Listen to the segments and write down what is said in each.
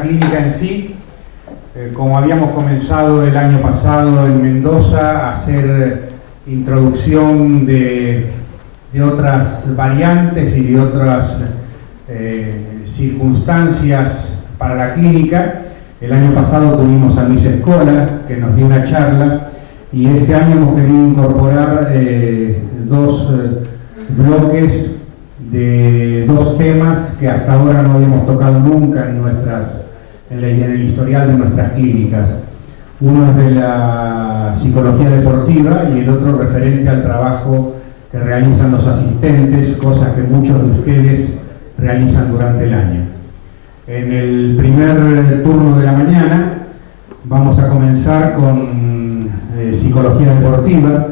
la clínica en sí. Como habíamos comenzado el año pasado en Mendoza a hacer introducción de otras variantes y de otras circunstancias para la clínica, el año pasado tuvimos a Luis Escola, que nos dio una charla, y este año hemos querido incorporar dos bloques de dos temas que hasta ahora no habíamos tocado nunca en el historial de nuestras clínicas. Uno es de la psicología deportiva y el otro referente al trabajo que realizan los asistentes, cosas que muchos de ustedes realizan durante el año. En el primer turno de la mañana vamos a comenzar con psicología deportiva,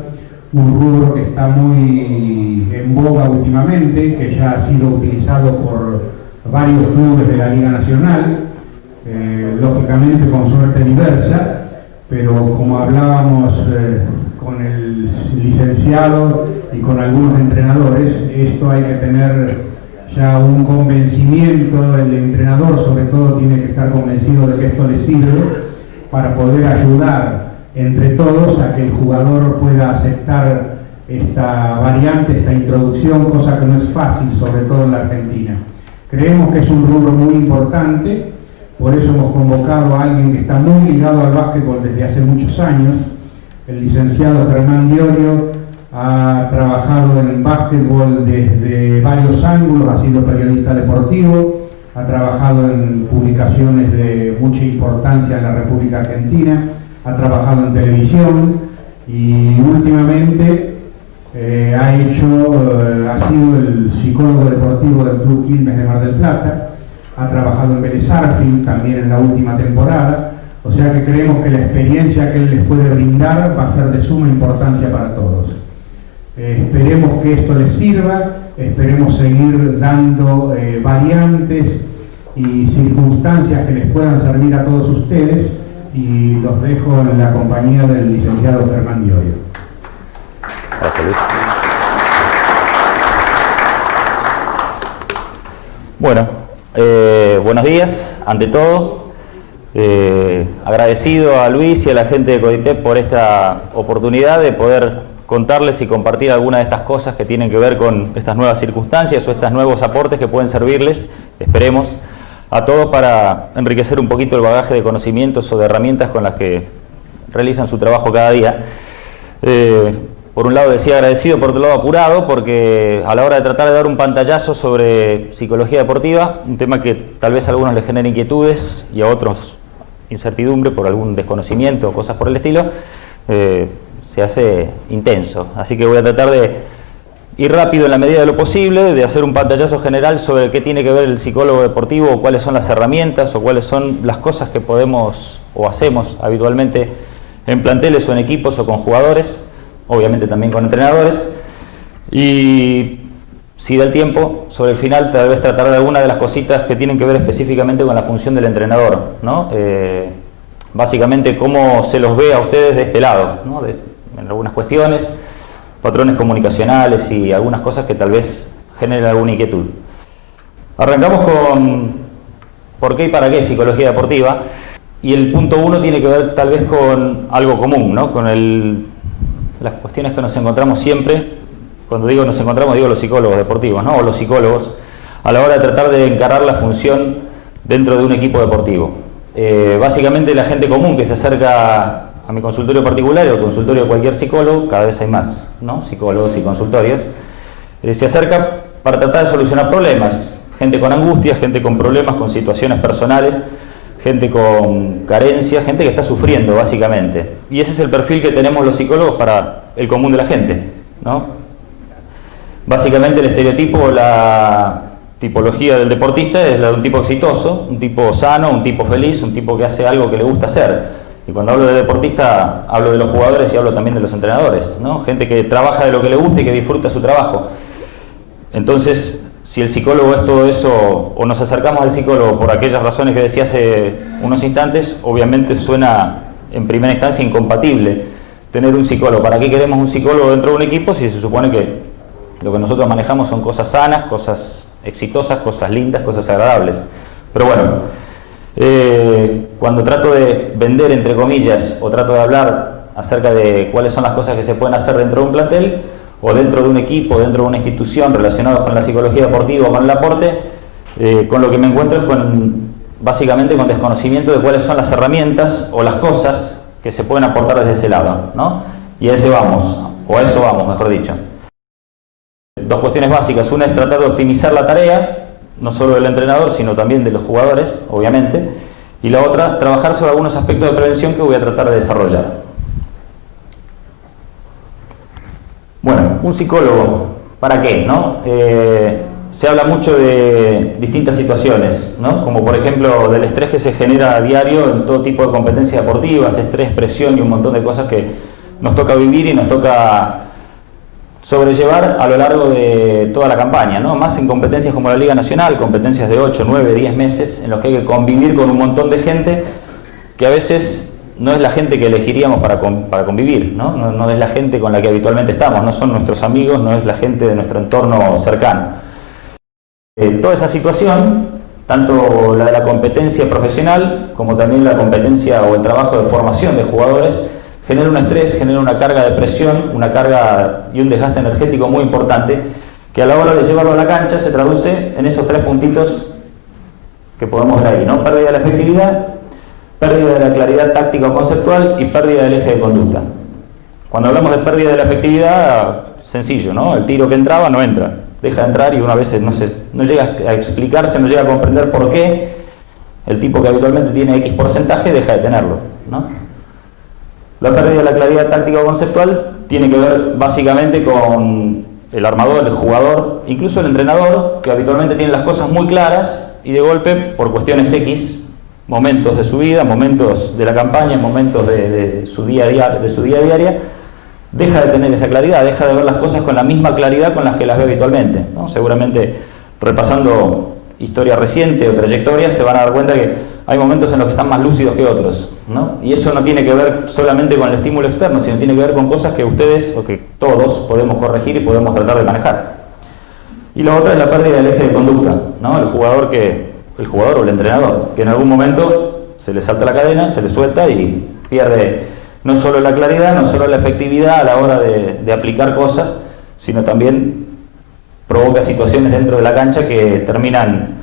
un rubro que está muy en boga últimamente, que ya ha sido utilizado por varios clubes de la Liga Nacional, lógicamente con suerte diversa, pero como hablábamos con el licenciado y con algunos entrenadores, esto hay que tener ya un convencimiento, el entrenador sobre todo tiene que estar convencido de que esto le sirve para poder ayudar entre todos a que el jugador pueda aceptar esta variante, esta introducción, cosa que no es fácil, sobre todo en la Argentina. Creemos que es un rubro muy importante, por eso hemos convocado a alguien que está muy ligado al básquetbol desde hace muchos años. El licenciado Germán Diorio ha trabajado en básquetbol desde varios ángulos, ha sido periodista deportivo, ha trabajado en publicaciones de mucha importancia en la República Argentina, ha trabajado en televisión y últimamente ha sido el psicólogo deportivo del Club Quilmes de Mar del Plata, ha trabajado en Vélez Sarsfield también en la última temporada, o sea que creemos que la experiencia que él les puede brindar va a ser de suma importancia para todos. Esperemos que esto les sirva, esperemos seguir dando variantes y circunstancias que les puedan servir a todos ustedes, y los dejo en la compañía del licenciado Germán Diorio. Gracias, Luis. Bueno, buenos días, ante todo. Agradecido a Luis y a la gente de CODITEP por esta oportunidad de poder contarles y compartir algunas de estas cosas que tienen que ver con estas nuevas circunstancias o estos nuevos aportes que pueden servirles, esperemos, a todos para enriquecer un poquito el bagaje de conocimientos o de herramientas con las que realizan su trabajo cada día. Por un lado decía agradecido, por otro lado apurado, porque a la hora de tratar de dar un pantallazo sobre psicología deportiva, un tema que tal vez a algunos les genere inquietudes y a otros incertidumbre por algún desconocimiento o cosas por el estilo, se hace intenso. Así que voy a tratar de ir rápido en la medida de lo posible, de hacer un pantallazo general sobre qué tiene que ver el psicólogo deportivo, o cuáles son las herramientas o cuáles son las cosas que podemos o hacemos habitualmente en planteles o en equipos o con jugadores, obviamente también con entrenadores, y si da el tiempo, sobre el final tal vez tratar de algunas de las cositas que tienen que ver específicamente con la función del entrenador, ¿no? Básicamente cómo se los ve a ustedes de este lado, ¿no? En algunas cuestiones, patrones comunicacionales y algunas cosas que tal vez generen alguna inquietud. Arrancamos con por qué y para qué psicología deportiva, y el punto 1 tiene que ver tal vez con algo común, ¿no? Con las cuestiones que nos encontramos siempre, cuando digo nos encontramos digo los psicólogos deportivos, ¿no? O los psicólogos, a la hora de tratar de encarar la función dentro de un equipo deportivo. Básicamente la gente común que se acerca a mi consultorio particular o al consultorio de cualquier psicólogo, cada vez hay más, ¿no? Psicólogos y consultorios, se acerca para tratar de solucionar problemas, gente con angustias, gente con problemas, con situaciones personales, gente con carencias, gente que está sufriendo básicamente. Y ese es el perfil que tenemos los psicólogos para el común de la gente, ¿no? Básicamente el estereotipo o la tipología del deportista es la de un tipo exitoso, un tipo sano, un tipo feliz, un tipo que hace algo que le gusta hacer. Y cuando hablo de deportista, hablo de los jugadores y hablo también de los entrenadores, ¿no? Gente que trabaja de lo que le gusta y que disfruta su trabajo. Entonces, si el psicólogo es todo eso, o nos acercamos al psicólogo por aquellas razones que decía hace unos instantes, obviamente suena en primera instancia incompatible tener un psicólogo. ¿Para qué queremos un psicólogo dentro de un equipo si se supone que lo que nosotros manejamos son cosas sanas, cosas exitosas, cosas lindas, cosas agradables? Pero bueno, Cuando trato de vender, entre comillas, o trato de hablar acerca de cuáles son las cosas que se pueden hacer dentro de un plantel, o dentro de un equipo, dentro de una institución relacionados con la psicología deportiva o con el aporte, con lo que me encuentro es básicamente con desconocimiento de cuáles son las herramientas o las cosas que se pueden aportar desde ese lado, ¿no? Y a eso vamos, mejor dicho. Dos cuestiones básicas. Una es tratar de optimizar la tarea, no solo del entrenador, sino también de los jugadores, obviamente. Y la otra, trabajar sobre algunos aspectos de prevención que voy a tratar de desarrollar. Bueno, un psicólogo, ¿para qué, no? Se habla mucho de distintas situaciones, ¿no? Como por ejemplo del estrés que se genera a diario en todo tipo de competencias deportivas, estrés, presión y un montón de cosas que nos toca vivir y nos toca sobrellevar a lo largo de toda la campaña, ¿no? Más en competencias como la Liga Nacional, competencias de 8, 9, 10 meses, en los que hay que convivir con un montón de gente que a veces no es la gente que elegiríamos para convivir, ¿no? No es la gente con la que habitualmente estamos, no son nuestros amigos, no es la gente de nuestro entorno cercano. Toda esa situación, tanto la de la competencia profesional como también la competencia o el trabajo de formación de jugadores, genera un estrés, genera una carga de presión, una carga y un desgaste energético muy importante, que a la hora de llevarlo a la cancha se traduce en esos 3 puntitos que podemos ver ahí, ¿no? Pérdida de la efectividad, pérdida de la claridad táctica o conceptual y pérdida del eje de conducta. Cuando hablamos de pérdida de la efectividad, sencillo, ¿no? El tiro que entraba no entra, deja de entrar y uno a veces no llega a explicarse, no llega a comprender por qué el tipo que habitualmente tiene X porcentaje deja de tenerlo, ¿no? La pérdida de la claridad táctica o conceptual tiene que ver básicamente con el armador, el jugador, incluso el entrenador, que habitualmente tiene las cosas muy claras y de golpe, por cuestiones X, momentos de su vida, momentos de la campaña, momentos de su día a día, deja de tener esa claridad, deja de ver las cosas con la misma claridad con las que las ve habitualmente, ¿no? Seguramente, repasando historia reciente o trayectoria, se van a dar cuenta que hay momentos en los que están más lúcidos que otros, ¿no? Y eso no tiene que ver solamente con el estímulo externo, sino tiene que ver con cosas que ustedes, o que todos, podemos corregir y podemos tratar de manejar. Y la otra es la pérdida del eje de conducta, ¿no? El jugador o el entrenador, que en algún momento se le salta la cadena, se le suelta y pierde no solo la claridad, no solo la efectividad a la hora de aplicar cosas, sino también provoca situaciones dentro de la cancha que terminan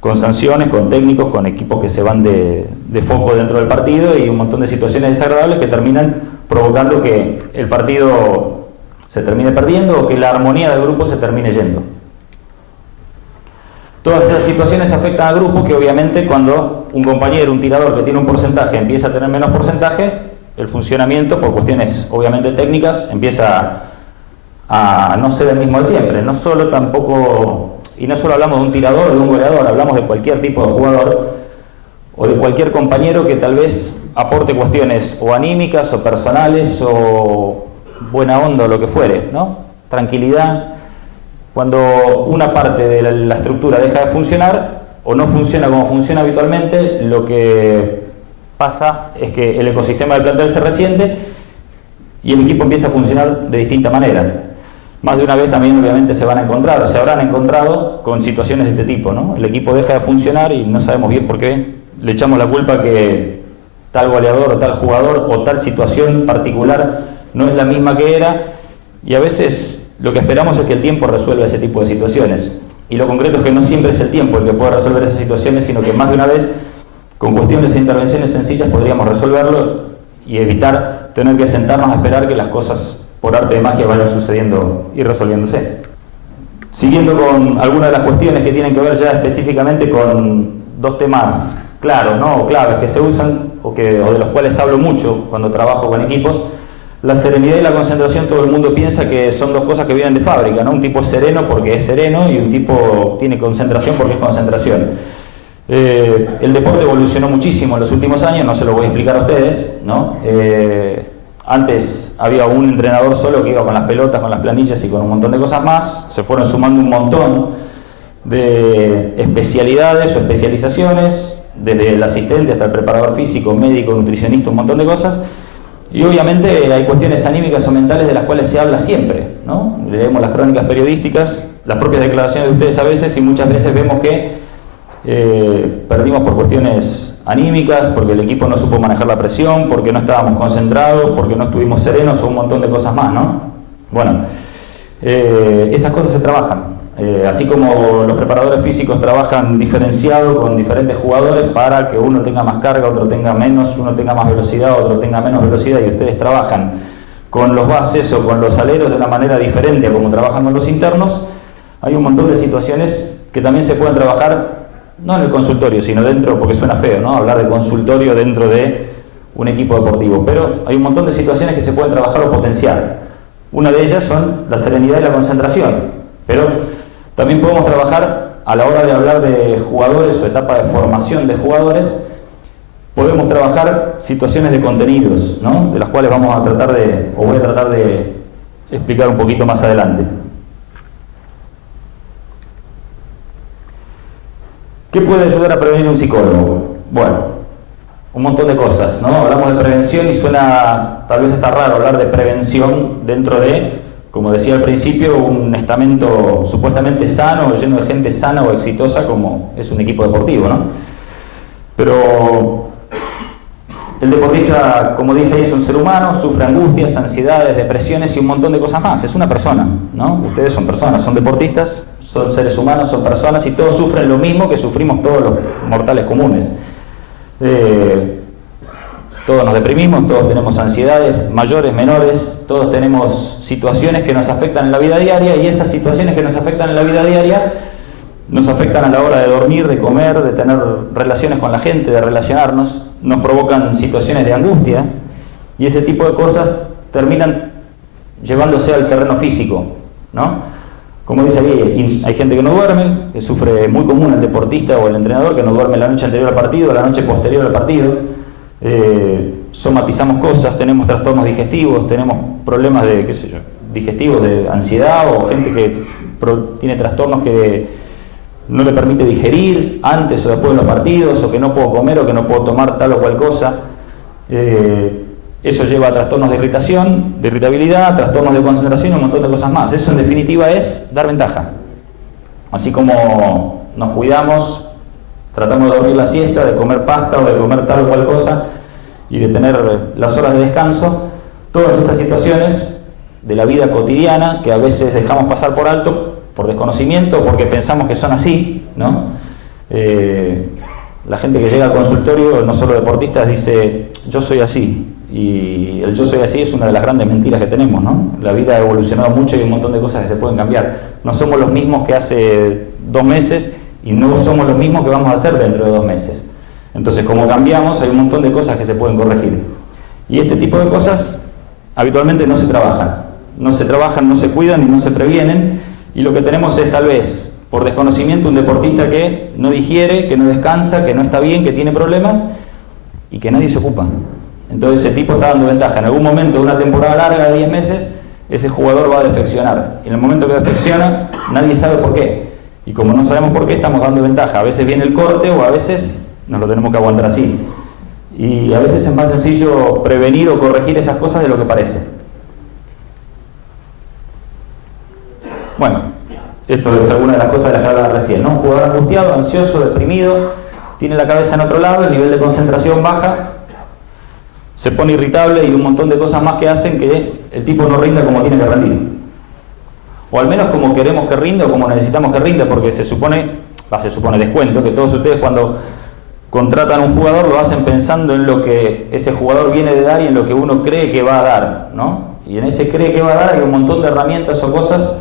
con sanciones, con técnicos, con equipos que se van de foco dentro del partido y un montón de situaciones desagradables que terminan provocando que el partido se termine perdiendo o que la armonía del grupo se termine yendo. Todas esas situaciones afectan al grupo, que obviamente cuando un compañero, un tirador que tiene un porcentaje empieza a tener menos porcentaje, el funcionamiento, por cuestiones obviamente técnicas, empieza a no ser el mismo de siempre. No solo hablamos de un tirador o de un goleador, hablamos de cualquier tipo de jugador o de cualquier compañero que tal vez aporte cuestiones o anímicas o personales o buena onda o lo que fuere, ¿no? Tranquilidad. Cuando una parte de la estructura deja de funcionar o no funciona como funciona habitualmente, lo que pasa es que el ecosistema del plantel se resiente y el equipo empieza a funcionar de distinta manera. Más de una vez también obviamente se habrán encontrado con situaciones de este tipo, ¿no? El equipo deja de funcionar y no sabemos bien por qué. Le echamos la culpa que tal goleador o tal jugador o tal situación particular no es la misma que era, y a veces lo que esperamos es que el tiempo resuelva ese tipo de situaciones. Y lo concreto es que no siempre es el tiempo el que puede resolver esas situaciones, sino que más de una vez, con cuestiones e intervenciones sencillas, podríamos resolverlo y evitar tener que sentarnos a esperar que las cosas por arte de magia vayan sucediendo y resolviéndose. Siguiendo con algunas de las cuestiones que tienen que ver ya específicamente con dos temas claros, ¿no? O claves que se usan o de los cuales hablo mucho cuando trabajo con equipos. La serenidad y la concentración, todo el mundo piensa que son dos cosas que vienen de fábrica, ¿no? Un tipo es sereno porque es sereno y un tipo tiene concentración porque es concentración. El deporte evolucionó muchísimo en los últimos años, no se lo voy a explicar a ustedes, ¿no? Antes había un entrenador solo que iba con las pelotas, con las planillas y con un montón de cosas más. Se fueron sumando un montón de especialidades o especializaciones, desde el asistente hasta el preparador físico, médico, nutricionista, un montón de cosas. Y obviamente hay cuestiones anímicas o mentales de las cuales se habla siempre, ¿no? Leemos las crónicas periodísticas, las propias declaraciones de ustedes a veces, y muchas veces vemos que perdimos por cuestiones anímicas, porque el equipo no supo manejar la presión, porque no estábamos concentrados, porque no estuvimos serenos o un montón de cosas más, ¿no? Bueno, esas cosas se trabajan. Así como los preparadores físicos trabajan diferenciado con diferentes jugadores para que uno tenga más carga, otro tenga menos, uno tenga más velocidad, otro tenga menos velocidad, y ustedes trabajan con los bases o con los aleros de una manera diferente a como trabajan con los internos, hay un montón de situaciones que también se pueden trabajar, no en el consultorio, sino dentro, porque suena feo, ¿no?, hablar de consultorio dentro de un equipo deportivo, pero hay un montón de situaciones que se pueden trabajar o potenciar. Una de ellas son la serenidad y la concentración, pero también podemos trabajar a la hora de hablar de jugadores o etapa de formación de jugadores, podemos trabajar situaciones de contenidos, ¿no?, de las cuales vamos a tratar de, o voy a tratar de explicar un poquito más adelante. ¿Qué puede ayudar a prevenir un psicólogo? Bueno, un montón de cosas, ¿no? Hablamos de prevención y suena, tal vez está raro hablar de prevención dentro de, como decía al principio, un estamento supuestamente sano o lleno de gente sana o exitosa como es un equipo deportivo, ¿no? Pero el deportista, como dice ahí, es un ser humano, sufre angustias, ansiedades, depresiones y un montón de cosas más. Es una persona, ¿no? Ustedes son personas, son deportistas, son seres humanos, son personas y todos sufren lo mismo que sufrimos todos los mortales comunes. Todos nos deprimimos, todos tenemos ansiedades, mayores, menores, todos tenemos situaciones que nos afectan en la vida diaria, y esas situaciones que nos afectan en la vida diaria nos afectan a la hora de dormir, de comer, de tener relaciones con la gente, de relacionarnos, nos provocan situaciones de angustia, y ese tipo de cosas terminan llevándose al terreno físico, ¿no? Como dice ahí, hay gente que no duerme, que sufre, muy común el deportista o el entrenador, que no duerme la noche anterior al partido, la noche posterior al partido. Somatizamos cosas, tenemos trastornos digestivos, tenemos problemas de, qué sé yo, digestivos, de ansiedad, o gente que tiene trastornos que no le permite digerir antes o después de los partidos, o que no puedo comer o que no puedo tomar tal o cual cosa. Eso lleva a trastornos de irritación, de irritabilidad, trastornos de concentración y un montón de cosas más. Eso en definitiva es dar ventaja. Así como nos cuidamos, tratamos de dormir la siesta, de comer pasta o de comer tal o cual cosa y de tener las horas de descanso, todas estas situaciones de la vida cotidiana que a veces dejamos pasar por alto por desconocimiento o porque pensamos que son así, ¿no? La gente que llega al consultorio, no solo deportistas, dice yo soy así, y el yo soy así es una de las grandes mentiras que tenemos, ¿no? La vida ha evolucionado mucho y hay un montón de cosas que se pueden cambiar. No somos los mismos que hace 2 meses y no somos los mismos que vamos a hacer dentro de 2 meses. Entonces, como cambiamos, hay un montón de cosas que se pueden corregir. Y este tipo de cosas habitualmente no se trabajan. No se trabajan, no se cuidan y no se previenen, y lo que tenemos es, tal vez, por desconocimiento, un deportista que no digiere, que no descansa, que no está bien, que tiene problemas y que nadie se ocupa. Entonces ese tipo está dando ventaja. En algún momento de una temporada larga de 10 meses, ese jugador va a defeccionar. Y en el momento que defecciona, nadie sabe por qué. Y como no sabemos por qué, estamos dando ventaja. A veces viene el corte o a veces nos lo tenemos que aguantar así. Y a veces es más sencillo prevenir o corregir esas cosas de lo que parece. Bueno, esto es alguna de las cosas de las que hablaba recién, ¿no? Un jugador angustiado, ansioso, deprimido, tiene la cabeza en otro lado, el nivel de concentración baja, se pone irritable y un montón de cosas más que hacen que el tipo no rinda como tiene que rendir. O al menos como queremos que rinda o como necesitamos que rinda, porque se supone, descuento, que todos ustedes cuando contratan a un jugador lo hacen pensando en lo que ese jugador viene de dar y en lo que uno cree que va a dar, ¿no? Y en ese cree que va a dar hay un montón de herramientas o cosas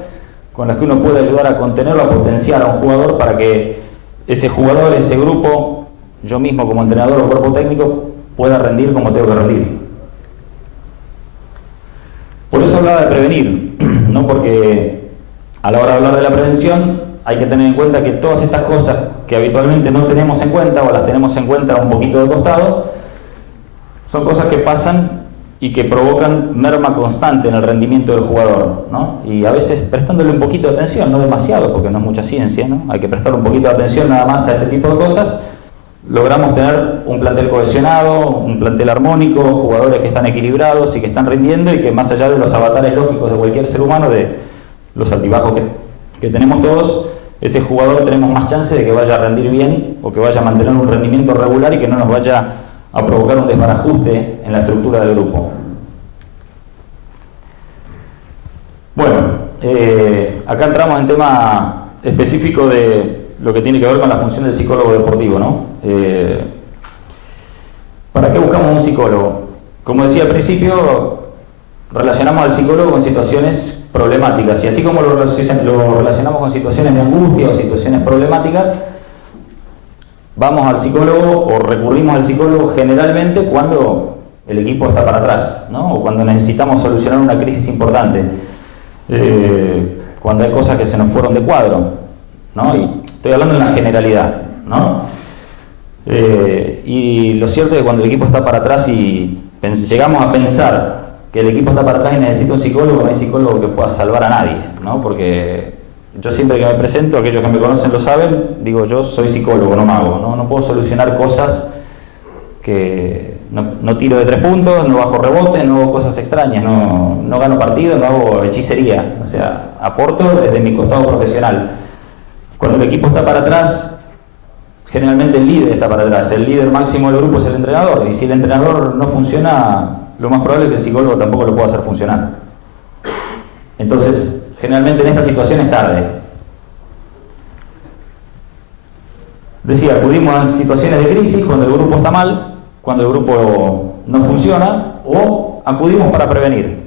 con las que uno puede ayudar a contenerlo, a potenciar a un jugador para que ese jugador, ese grupo, yo mismo como entrenador o cuerpo técnico, pueda rendir como tengo que rendir. Por eso hablaba de prevenir, ¿no? Porque a la hora de hablar de la prevención hay que tener en cuenta que todas estas cosas que habitualmente no tenemos en cuenta o las tenemos en cuenta un poquito de costado, son cosas que pasan y que provocan merma constante en el rendimiento del jugador, ¿no? Y a veces prestándole un poquito de atención, no demasiado porque no es mucha ciencia, ¿no? Hay que prestar un poquito de atención nada más a este tipo de cosas, logramos tener un plantel cohesionado, un plantel armónico, jugadores que están equilibrados y que están rindiendo y que más allá de los avatares lógicos de cualquier ser humano, de los altibajos que tenemos todos, ese jugador tenemos más chance de que vaya a rendir bien o que vaya a mantener un rendimiento regular y que no nos vaya a provocar un desbarajuste en la estructura del grupo. Bueno, acá entramos en tema específico de lo que tiene que ver con la función del psicólogo deportivo, ¿no? ¿Para qué buscamos un psicólogo? Como decía al principio, relacionamos al psicólogo con situaciones problemáticas, y así como lo relacionamos con situaciones de angustia o situaciones problemáticas, vamos al psicólogo o recurrimos al psicólogo generalmente cuando el equipo está para atrás, ¿no? O cuando necesitamos solucionar una crisis importante, cuando hay cosas que se nos fueron de cuadro, ¿no? Y estoy hablando en la generalidad, ¿no? Y lo cierto es que cuando el equipo está para atrás y llegamos a pensar que el equipo está para atrás y necesita un psicólogo, no hay psicólogo que pueda salvar a nadie, ¿no? Porque yo siempre que me presento, aquellos que me conocen lo saben, digo yo soy psicólogo, no mago, no puedo solucionar cosas que no tiro de 3 puntos, no bajo rebote, no hago cosas extrañas, no gano partidos, no hago hechicería, o sea, aporto desde mi costado profesional. Cuando el equipo está para atrás, generalmente el líder está para atrás, el líder máximo del grupo es el entrenador, y si el entrenador no funciona, lo más probable es que el psicólogo tampoco lo pueda hacer funcionar. Entonces, generalmente en esta situación es tarde. Decía, acudimos a situaciones de crisis cuando el grupo está mal, cuando el grupo no funciona, o acudimos para prevenir,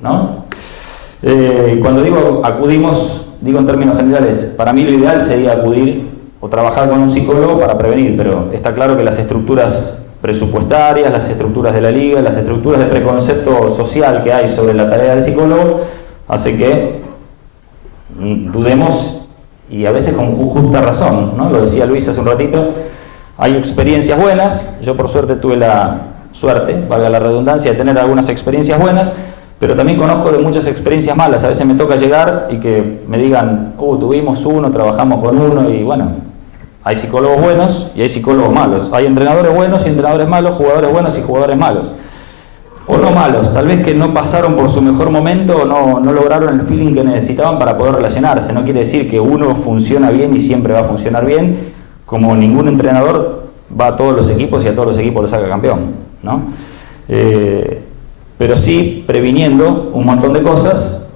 ¿no? Cuando digo acudimos, digo en términos generales, para mí lo ideal sería acudir o trabajar con un psicólogo para prevenir, pero está claro que las estructuras presupuestarias, las estructuras de la liga, las estructuras de preconcepto social que hay sobre la tarea del psicólogo, hace que dudemos, y a veces con justa razón, ¿no? Lo decía Luis hace un ratito, hay experiencias buenas, yo por suerte tuve la suerte, valga la redundancia, de tener algunas experiencias buenas, pero también conozco de muchas experiencias malas. A veces me toca llegar y que me digan, tuvimos uno, trabajamos con uno, y bueno, hay psicólogos buenos y hay psicólogos malos, hay entrenadores buenos y entrenadores malos, jugadores buenos y jugadores malos, o no malos, tal vez que no pasaron por su mejor momento, no lograron el feeling que necesitaban para poder relacionarse. No quiere decir que uno funciona bien y siempre va a funcionar bien, como ningún entrenador va a todos los equipos y a todos los equipos los saca campeón, ¿no? Pero sí, previniendo un montón de cosas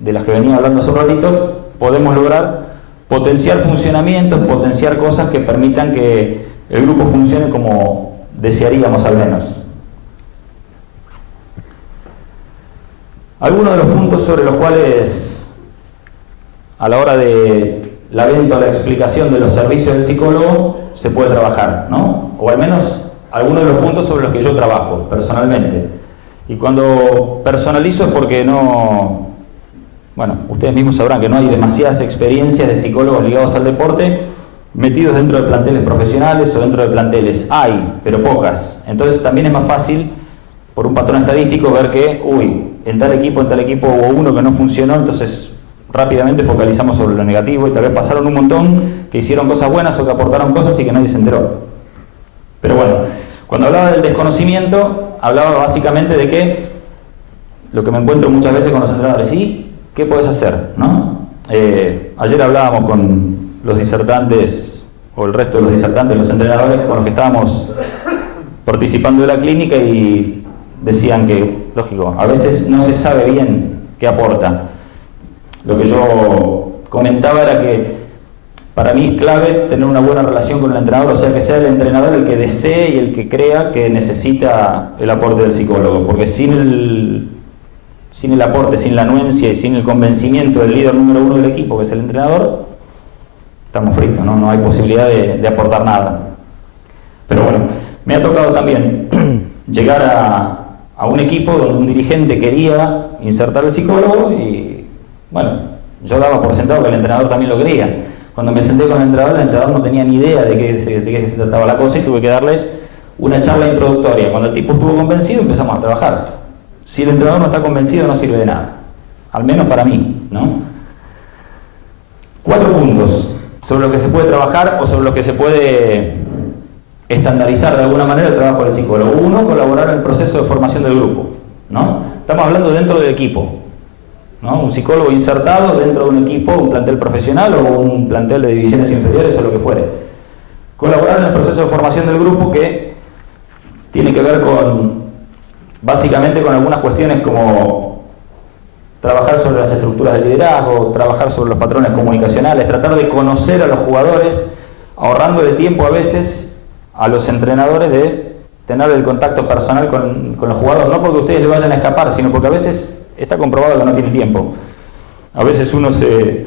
de las que venía hablando hace un ratito, podemos lograr potenciar funcionamientos, potenciar cosas que permitan que el grupo funcione como desearíamos al menos. Algunos de los puntos sobre los cuales, a la hora de la venta o la explicación de los servicios del psicólogo, se puede trabajar, ¿no? O al menos algunos de los puntos sobre los que yo trabajo personalmente. Y cuando personalizo es porque ustedes mismos sabrán que no hay demasiadas experiencias de psicólogos ligados al deporte metidos dentro de planteles profesionales o dentro de planteles. Hay, pero pocas. Entonces también es más fácil, por un patrón estadístico, ver que, en tal equipo hubo uno que no funcionó, entonces rápidamente focalizamos sobre lo negativo, y tal vez pasaron un montón que hicieron cosas buenas o que aportaron cosas y que nadie se enteró. Pero bueno, cuando hablaba del desconocimiento, hablaba básicamente de que lo que me encuentro muchas veces con los entrenadores, ¿y qué puedes hacer? ¿No? Ayer hablábamos con los disertantes, o el resto de los disertantes, los entrenadores con los que estábamos participando de la clínica, y decían que, lógico, a veces no se sabe bien qué aporta. Lo que yo comentaba era que para mí es clave tener una buena relación con el entrenador, o sea, que sea el entrenador el que desee y el que crea que necesita el aporte del psicólogo, porque sin el aporte, sin la anuencia y sin el convencimiento del líder número 1 del equipo, que es el entrenador, estamos fritos, no hay posibilidad de aportar nada. Pero bueno, me ha tocado también llegar a un equipo donde un dirigente quería insertar al psicólogo y, yo daba por sentado que el entrenador también lo quería. Cuando me senté con el entrenador no tenía ni idea de qué se trataba la cosa, y tuve que darle una charla introductoria. Cuando el tipo estuvo convencido, empezamos a trabajar. Si el entrenador no está convencido, no sirve de nada. Al menos para mí, ¿no? 4 puntos sobre lo que se puede trabajar o sobre lo que se puede estandarizar de alguna manera el trabajo del psicólogo. 1, colaborar en el proceso de formación del grupo, ¿no? Estamos hablando dentro del equipo. ¿no? Un psicólogo insertado dentro de un equipo, un plantel profesional o un plantel de divisiones inferiores o lo que fuere. Colaborar en el proceso de formación del grupo, que tiene que ver básicamente con algunas cuestiones como trabajar sobre las estructuras de liderazgo, trabajar sobre los patrones comunicacionales, tratar de conocer a los jugadores, ahorrando de tiempo a veces a los entrenadores de tener el contacto personal con los jugadores, no porque ustedes le vayan a escapar, sino porque a veces está comprobado que no tiene tiempo. A veces uno se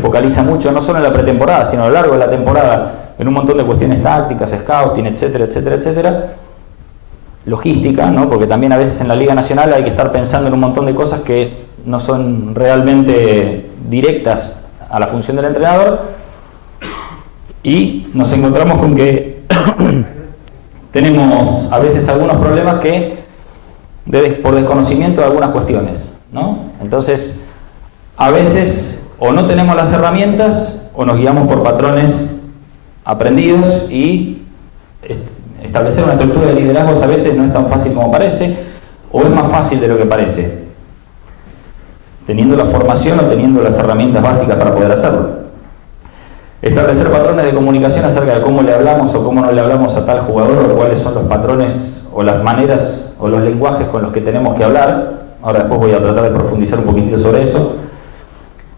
focaliza mucho, no solo en la pretemporada, sino a lo largo de la temporada, en un montón de cuestiones tácticas, scouting, etcétera, etcétera, etcétera. Logística, ¿no? Porque también a veces en la Liga Nacional hay que estar pensando en un montón de cosas que no son realmente directas a la función del entrenador, y nos encontramos con que tenemos a veces algunos problemas que por desconocimiento de algunas cuestiones, ¿no? Entonces, a veces o no tenemos las herramientas o nos guiamos por patrones aprendidos, y establecer una estructura de liderazgos a veces no es tan fácil como parece, o es más fácil de lo que parece, teniendo la formación o teniendo las herramientas básicas para poder hacerlo. Establecer patrones de comunicación acerca de cómo le hablamos o cómo no le hablamos a tal jugador, o cuáles son los patrones o las maneras o los lenguajes con los que tenemos que hablar. Ahora después voy a tratar de profundizar un poquitito sobre eso.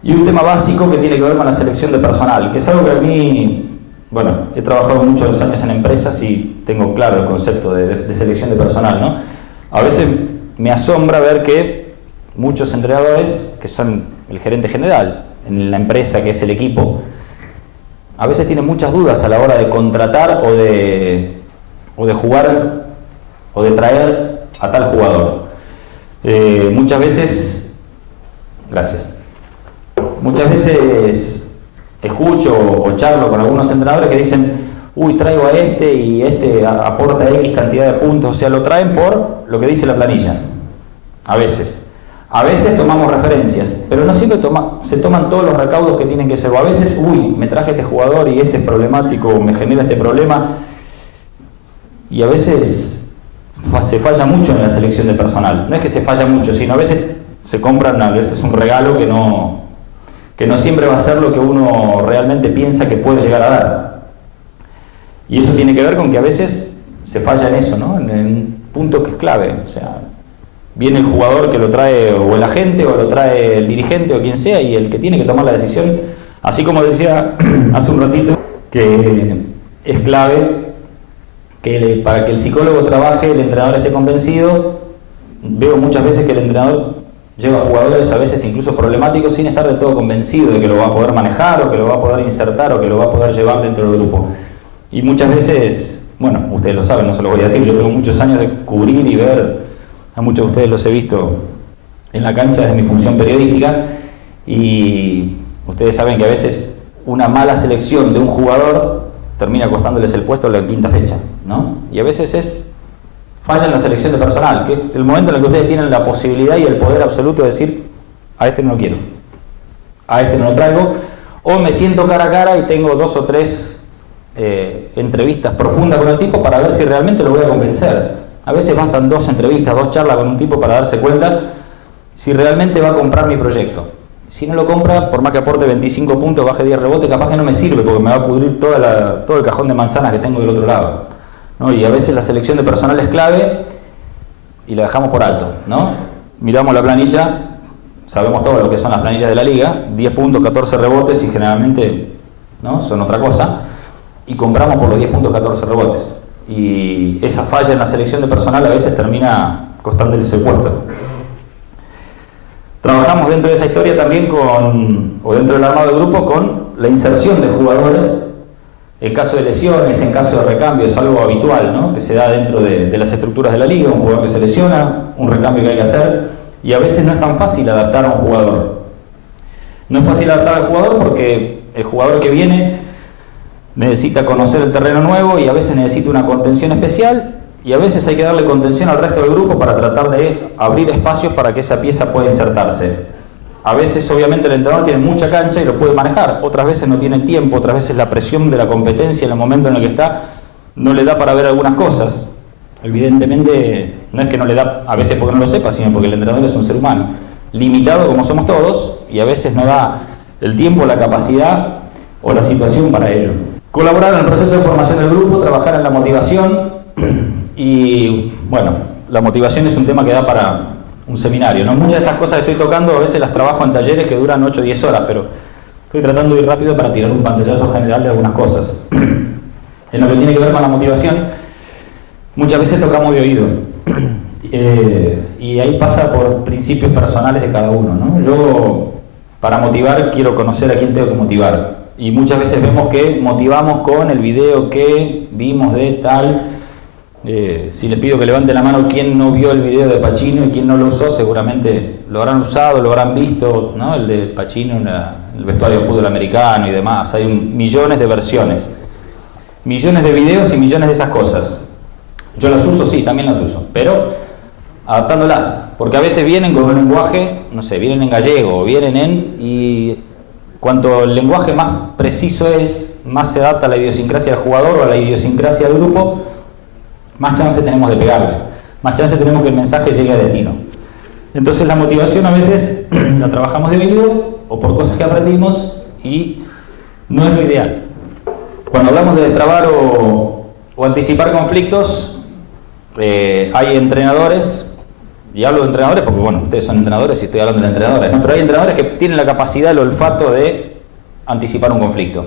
Y un tema básico que tiene que ver con la selección de personal, que es algo que a mí, bueno, he trabajado muchos años en empresas y tengo claro el concepto de selección de personal, ¿no? A veces me asombra ver que muchos entrenadores, que son el gerente general en la empresa, que es el equipo, a veces tienen muchas dudas a la hora de contratar o de jugar o de traer a tal jugador. Muchas veces escucho o charlo con algunos entrenadores que dicen: uy, traigo a este y este aporta X cantidad de puntos. O sea, lo traen por lo que dice la planilla. A veces tomamos referencias, pero no siempre se toman todos los recaudos que tienen que ser. O a veces, uy, me traje este jugador y este es problemático, me genera este problema. Y a veces se falla mucho en la selección de personal. No es que se falla mucho, sino a veces se compran a veces un regalo que no siempre va a ser lo que uno realmente piensa que puede llegar a dar. Y eso tiene que ver con que a veces se falla en eso, ¿no? En un punto que es clave. O sea, viene el jugador que lo trae o el agente o lo trae el dirigente o quien sea, y el que tiene que tomar la decisión, así como decía hace un ratito, que es clave que para que el psicólogo trabaje, el entrenador esté convencido. Veo muchas veces que el entrenador lleva jugadores a veces incluso problemáticos sin estar del todo convencido de que lo va a poder manejar o que lo va a poder insertar o que lo va a poder llevar dentro del grupo. Y muchas veces, bueno, ustedes lo saben, no se lo voy a decir, yo tengo muchos años de cubrir y ver, a muchos de ustedes los he visto en la cancha desde mi función periodística, y ustedes saben que a veces una mala selección de un jugador termina costándoles el puesto en la quinta fecha, ¿no? Y a veces falla en la selección de personal, que es el momento en el que ustedes tienen la posibilidad y el poder absoluto de decir: a este no lo quiero, a este no lo traigo, o me siento cara a cara y tengo 2 o 3 entrevistas profundas con el tipo para ver si realmente lo voy a convencer. A veces bastan 2 entrevistas, 2 charlas con un tipo para darse cuenta si realmente va a comprar mi proyecto. Si no lo compra, por más que aporte 25 puntos, baje 10 rebotes, capaz que no me sirve porque me va a pudrir todo el cajón de manzanas que tengo del otro lado, ¿no? Y a veces la selección de personal es clave y la dejamos por alto, ¿no? Miramos la planilla, sabemos todo lo que son las planillas de la liga, 10 puntos, 14 rebotes y generalmente, ¿no?, son otra cosa, y compramos por los 10 puntos, 14 rebotes. Y esa falla en la selección de personal a veces termina costándoles el puesto. Trabajamos dentro de esa historia también dentro del armado del grupo, con la inserción de jugadores en caso de lesiones, en caso de recambio. Es algo habitual, ¿no?, que se da dentro de las estructuras de la liga. Un jugador que se lesiona, un recambio que hay que hacer, y a veces no es tan fácil adaptar a un jugador. No es fácil adaptar al jugador porque el jugador que viene necesita conocer el terreno nuevo y a veces necesita una contención especial, y a veces hay que darle contención al resto del grupo para tratar de abrir espacios para que esa pieza pueda insertarse. A veces obviamente el entrenador tiene mucha cancha y lo puede manejar, otras veces no tiene el tiempo, otras veces la presión de la competencia en el momento en el que está no le da para ver algunas cosas. Evidentemente no es que no le da a veces porque no lo sepa, sino porque el entrenador es un ser humano limitado como somos todos y a veces no da el tiempo, la capacidad o la situación para ello. Colaborar en el proceso de formación del grupo, trabajar en la motivación y bueno, la motivación es un tema que da para un seminario, ¿no? Muchas de estas cosas que estoy tocando a veces las trabajo en talleres que duran 8 o 10 horas, pero estoy tratando de ir rápido para tirar un pantallazo general de algunas cosas. En lo que tiene que ver con la motivación, muchas veces tocamos de oído. Y ahí pasa por principios personales de cada uno, ¿no? Yo, para motivar, quiero conocer a quién tengo que motivar. Y muchas veces vemos que motivamos con el video que vimos de tal. Si les pido que levanten la mano quién no vio el video de Pacino y quién no lo usó, seguramente lo habrán usado, lo habrán visto, ¿no? El de Pacino en el vestuario de fútbol americano y demás. Hay millones de versiones, millones de videos y millones de esas cosas. Yo las uso, sí, también las uso, pero adaptándolas, porque a veces vienen con un lenguaje, no sé, vienen en gallego, o vienen y cuanto el lenguaje más preciso es, más se adapta a la idiosincrasia del jugador o a la idiosincrasia del grupo, más chance tenemos de pegarle, más chance tenemos que el mensaje llegue a destino. Entonces la motivación a veces la trabajamos de video o por cosas que aprendimos y no es lo ideal. Cuando hablamos de destrabar o anticipar conflictos, hay entrenadores, y hablo de entrenadores porque bueno, ustedes son entrenadores y estoy hablando de entrenadores, ¿no? Pero hay entrenadores que tienen la capacidad, el olfato de anticipar un conflicto.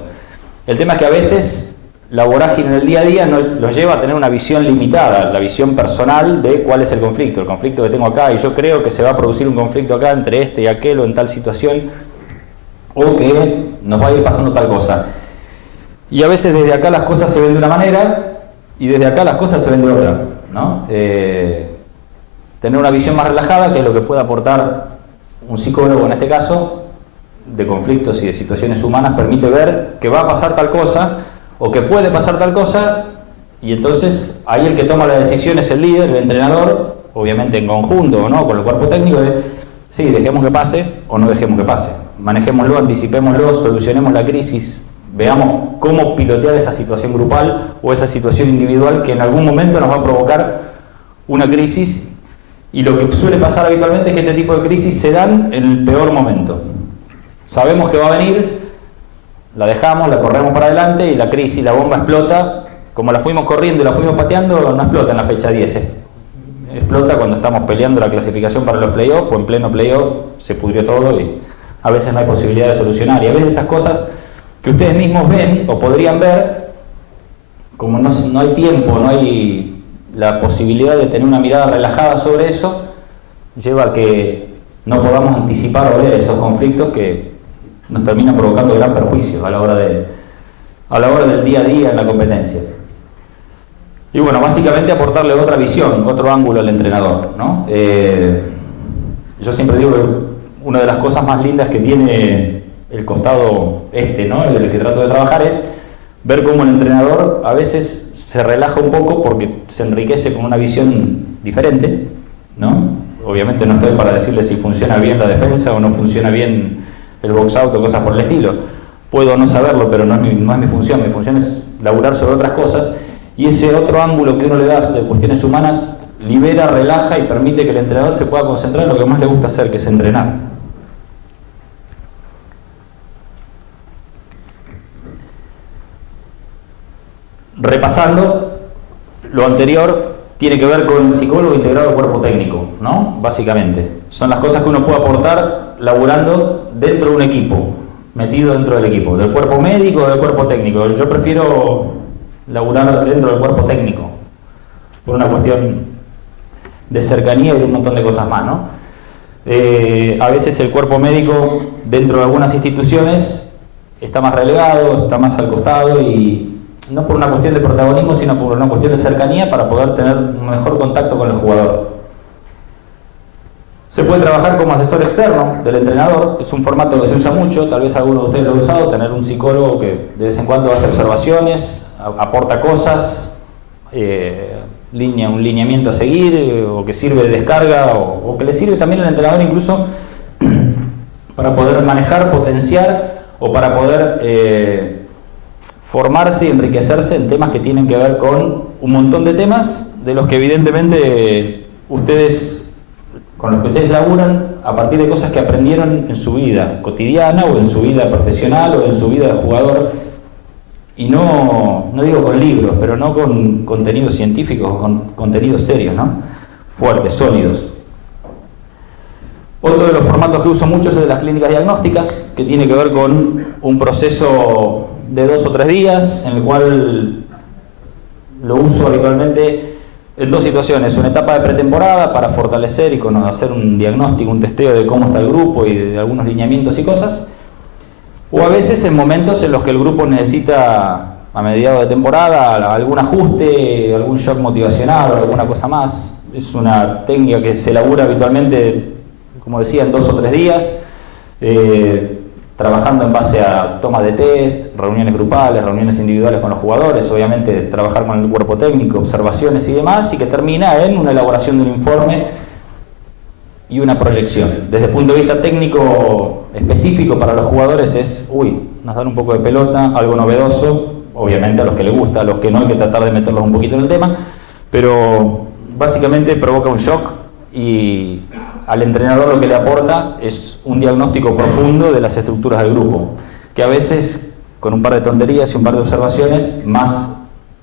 El tema es que a veces la vorágine en el día a día los lleva a tener una visión limitada, la visión personal de cuál es el conflicto que tengo acá, y yo creo que se va a producir un conflicto acá entre este y aquel o en tal situación, o que nos va a ir pasando tal cosa. Y a veces desde acá las cosas se ven de una manera y desde acá las cosas se ven de otra, ¿no? Tener una visión más relajada, que es lo que puede aportar un psicólogo en este caso, de conflictos y de situaciones humanas, permite ver que va a pasar tal cosa o que puede pasar tal cosa, y entonces ahí el que toma la decisión es el líder, el entrenador, obviamente en conjunto o no, con el cuerpo técnico, de sí, dejemos que pase o no dejemos que pase, manejémoslo, anticipémoslo, solucionemos la crisis, veamos cómo pilotear esa situación grupal o esa situación individual que en algún momento nos va a provocar una crisis. Y lo que suele pasar habitualmente es que este tipo de crisis se dan en el peor momento. Sabemos que va a venir, la dejamos, la corremos para adelante y la crisis, la bomba explota. Como la fuimos corriendo y la fuimos pateando, no explota en la fecha 10. Explota cuando estamos peleando la clasificación para los playoffs, o en pleno playoff se pudrió todo y a veces no hay posibilidad de solucionar. Y a veces esas cosas que ustedes mismos ven o podrían ver, como no hay tiempo, no hay la posibilidad de tener una mirada relajada sobre eso, lleva a que no podamos anticipar o ver esos conflictos que nos terminan provocando gran perjuicio a la hora del día a día en la competencia. Y bueno, básicamente aportarle otra visión, otro ángulo al entrenador, ¿no? Yo siempre digo que una de las cosas más lindas que tiene el costado ¿no? El que trato de trabajar, es ver cómo el entrenador a veces se relaja un poco porque se enriquece con una visión diferente, ¿no? Obviamente no estoy para decirle si funciona bien la defensa o no funciona bien el box out o cosas por el estilo. Puedo no saberlo, pero no es mi función. Mi función es laburar sobre otras cosas, y ese otro ángulo que uno le da de cuestiones humanas libera, relaja y permite que el entrenador se pueda concentrar en lo que más le gusta hacer, que es entrenar. Repasando, lo anterior tiene que ver con el psicólogo integrado al cuerpo técnico, ¿no? Básicamente. Son las cosas que uno puede aportar laburando dentro de un equipo, metido dentro del equipo, del cuerpo médico o del cuerpo técnico. Yo prefiero laburar dentro del cuerpo técnico, por una cuestión de cercanía y de un montón de cosas más, ¿no? A veces el cuerpo médico dentro de algunas instituciones está más relegado, está más al costado, y no por una cuestión de protagonismo, sino por una cuestión de cercanía para poder tener un mejor contacto con el jugador. Se puede trabajar como asesor externo del entrenador, es un formato que se usa mucho, tal vez alguno de ustedes lo ha usado, tener un psicólogo que de vez en cuando hace observaciones, aporta cosas, un lineamiento a seguir, o que sirve de descarga, o que le sirve también al entrenador incluso para poder manejar, potenciar, o para poder formarse y enriquecerse en temas que tienen que ver con un montón de temas de los que evidentemente ustedes con los que ustedes laburan a partir de cosas que aprendieron en su vida cotidiana o en su vida profesional o en su vida de jugador, y no digo con libros, pero no con contenidos científicos, con contenidos serios, ¿no? Fuertes, sólidos. Otro de los formatos que uso mucho es el de las clínicas diagnósticas, que tiene que ver con un proceso de 2 o 3 días, en el cual lo uso habitualmente en 2 situaciones: una etapa de pretemporada para fortalecer y hacer un diagnóstico, un testeo de cómo está el grupo y de algunos lineamientos y cosas, o a veces en momentos en los que el grupo necesita, a mediados de temporada, algún ajuste, algún shock motivacional o alguna cosa más. Es una técnica que se elabora habitualmente, como decía, en 2 o 3 días, trabajando en base a tomas de test, reuniones grupales, reuniones individuales con los jugadores, obviamente trabajar con el cuerpo técnico, observaciones y demás, y que termina en una elaboración de un informe y una proyección. Desde el punto de vista técnico específico para los jugadores es, nos dan un poco de pelota, algo novedoso, obviamente a los que les gusta, a los que no hay que tratar de meterlos un poquito en el tema, pero básicamente provoca un shock y al entrenador lo que le aporta es un diagnóstico profundo de las estructuras del grupo, que a veces con un par de tonterías y un par de observaciones, más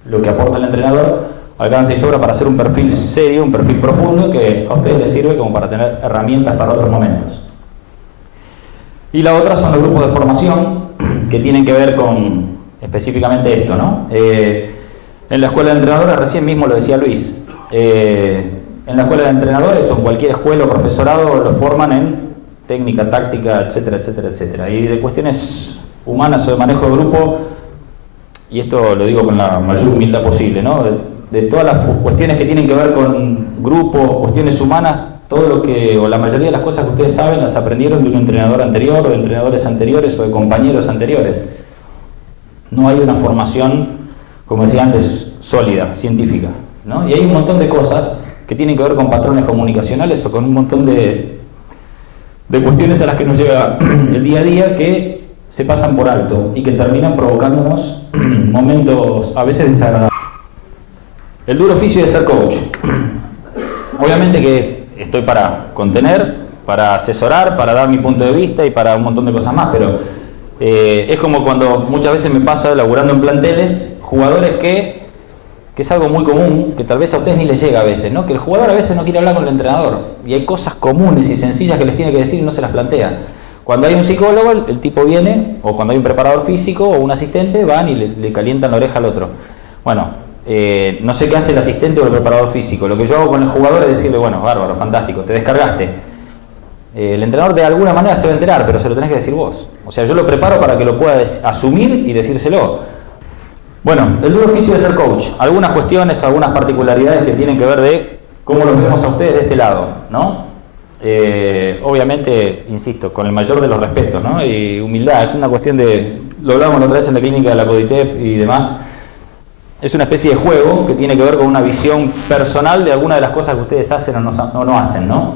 lo que aporta el entrenador, alcanza y sobra para hacer un perfil serio, un perfil profundo que a ustedes les sirve como para tener herramientas para otros momentos. Y la otra son los grupos de formación, que tienen que ver con específicamente esto, ¿no? En la escuela de entrenadores, recién mismo lo decía Luis, en la escuela de entrenadores o en cualquier escuela o profesorado lo forman en técnica, táctica, etcétera, etcétera, etcétera. Y de cuestiones humanas o de manejo de grupo, y esto lo digo con la mayor humildad posible, ¿no? De todas las cuestiones que tienen que ver con grupos, cuestiones humanas, todo lo que, o la mayoría de las cosas que ustedes saben, las aprendieron de un entrenador anterior, o de entrenadores anteriores, o de compañeros anteriores. No hay una formación, como decía antes, sólida, científica, ¿no? Y hay un montón de cosas que tienen que ver con patrones comunicacionales o con un montón de cuestiones a las que nos llega el día a día que se pasan por alto y que terminan provocándonos momentos a veces desagradables. El duro oficio de ser coach. Obviamente que estoy para contener, para asesorar, para dar mi punto de vista y para un montón de cosas más, pero es como cuando muchas veces me pasa laburando en planteles, jugadores que es algo muy común, que tal vez a ustedes ni les llega a veces, ¿no? Que el jugador a veces no quiere hablar con el entrenador y hay cosas comunes y sencillas que les tiene que decir y no se las plantea. Cuando hay un psicólogo, el tipo viene, o cuando hay un preparador físico o un asistente, van y le calientan la oreja al otro. Bueno, no sé qué hace el asistente o el preparador físico. Lo que yo hago con el jugador es decirle, bueno, bárbaro, fantástico, te descargaste. El entrenador de alguna manera se va a enterar, pero se lo tenés que decir vos. O sea, yo lo preparo para que lo pueda asumir y decírselo. Bueno, el duro oficio de ser coach. Algunas cuestiones, algunas particularidades que tienen que ver de cómo los vemos a ustedes de este lado, ¿no? Obviamente, insisto, con el mayor de los respetos, ¿no? Y humildad, es una cuestión de, lo hablamos la otra vez en la clínica de la CODITEP y demás, es una especie de juego que tiene que ver con una visión personal de alguna de las cosas que ustedes hacen o no hacen, ¿no?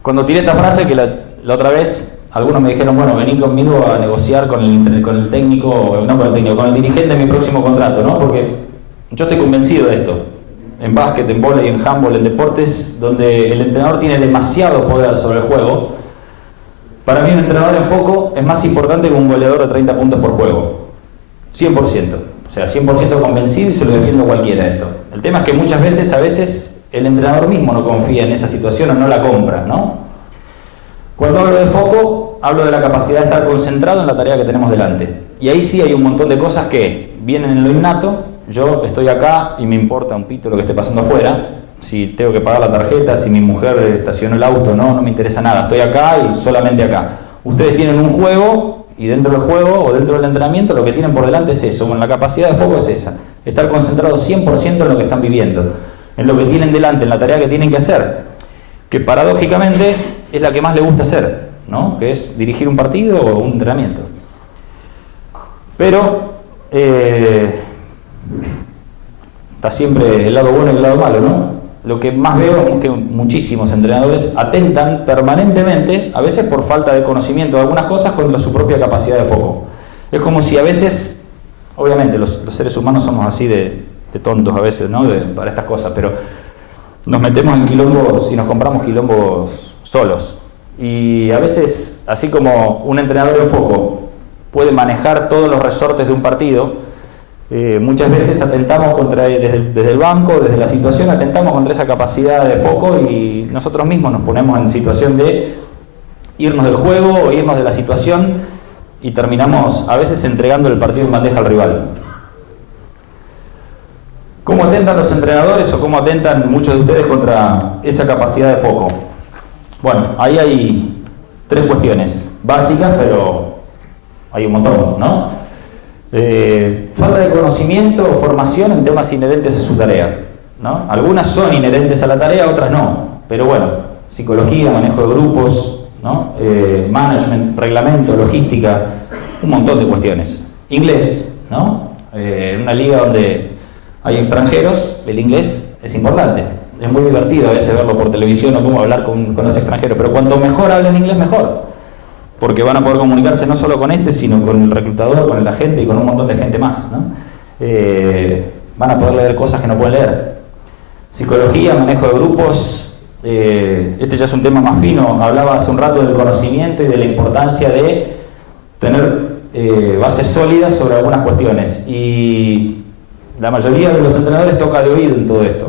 Cuando tiré esta frase, que la otra vez algunos me dijeron, bueno, vení conmigo a negociar con el técnico, no con el técnico, con el dirigente de mi próximo contrato, ¿no? Porque yo estoy convencido de esto. En básquet, en vóley, en handball, en deportes, donde el entrenador tiene demasiado poder sobre el juego, para mí un entrenador en foco es más importante que un goleador de 30 puntos por juego. 100%. O sea, 100% convencido y se lo defiendo a cualquiera esto. El tema es que muchas veces, a veces, el entrenador mismo no confía en esa situación o no la compra, ¿no? Cuando hablo de foco, hablo de la capacidad de estar concentrado en la tarea que tenemos delante. Y ahí sí hay un montón de cosas que vienen en lo innato. Yo estoy acá y me importa un pito lo que esté pasando afuera. Si tengo que pagar la tarjeta, si mi mujer estacionó el auto, no me interesa nada. Estoy acá y solamente acá. Ustedes tienen un juego y dentro del juego o dentro del entrenamiento lo que tienen por delante es eso. Bueno, la capacidad de foco es esa. Estar concentrado 100% en lo que están viviendo, en lo que tienen delante, en la tarea que tienen que hacer. Que paradójicamente es la que más le gusta hacer, ¿no? Que es dirigir un partido o un entrenamiento. Pero está siempre el lado bueno y el lado malo, ¿no? Lo que más veo es que muchísimos entrenadores atentan permanentemente, a veces por falta de conocimiento de algunas cosas, contra su propia capacidad de foco. Es como si a veces, obviamente los seres humanos somos así de tontos a veces, ¿no? Para estas cosas, pero nos metemos en quilombos y nos compramos quilombos solos. Y a veces, así como un entrenador de foco puede manejar todos los resortes de un partido, muchas veces atentamos contra, desde el banco, desde la situación, atentamos contra esa capacidad de foco y nosotros mismos nos ponemos en situación de irnos del juego o irnos de la situación y terminamos a veces entregando el partido en bandeja al rival. ¿Cómo atentan los entrenadores o cómo atentan muchos de ustedes contra esa capacidad de foco? Bueno, ahí hay 3 cuestiones básicas, pero hay un montón, ¿no? Falta de conocimiento o formación en temas inherentes a su tarea, ¿no? Algunas son inherentes a la tarea, otras no, pero bueno, psicología, manejo de grupos, ¿no? Management, reglamento, logística, un montón de cuestiones. Inglés, ¿no? En una liga donde hay extranjeros, el inglés es importante. Es muy divertido a veces verlo por televisión o cómo hablar con los extranjeros, pero cuanto mejor hablen inglés, mejor. Porque van a poder comunicarse no solo con sino con el reclutador, con el agente y con un montón de gente más, ¿no? Van a poder leer cosas que no pueden leer. Psicología, manejo de grupos, este ya es un tema más fino. Hablaba hace un rato del conocimiento y de la importancia de tener bases sólidas sobre algunas cuestiones. Y la mayoría de los entrenadores toca de oído en todo esto.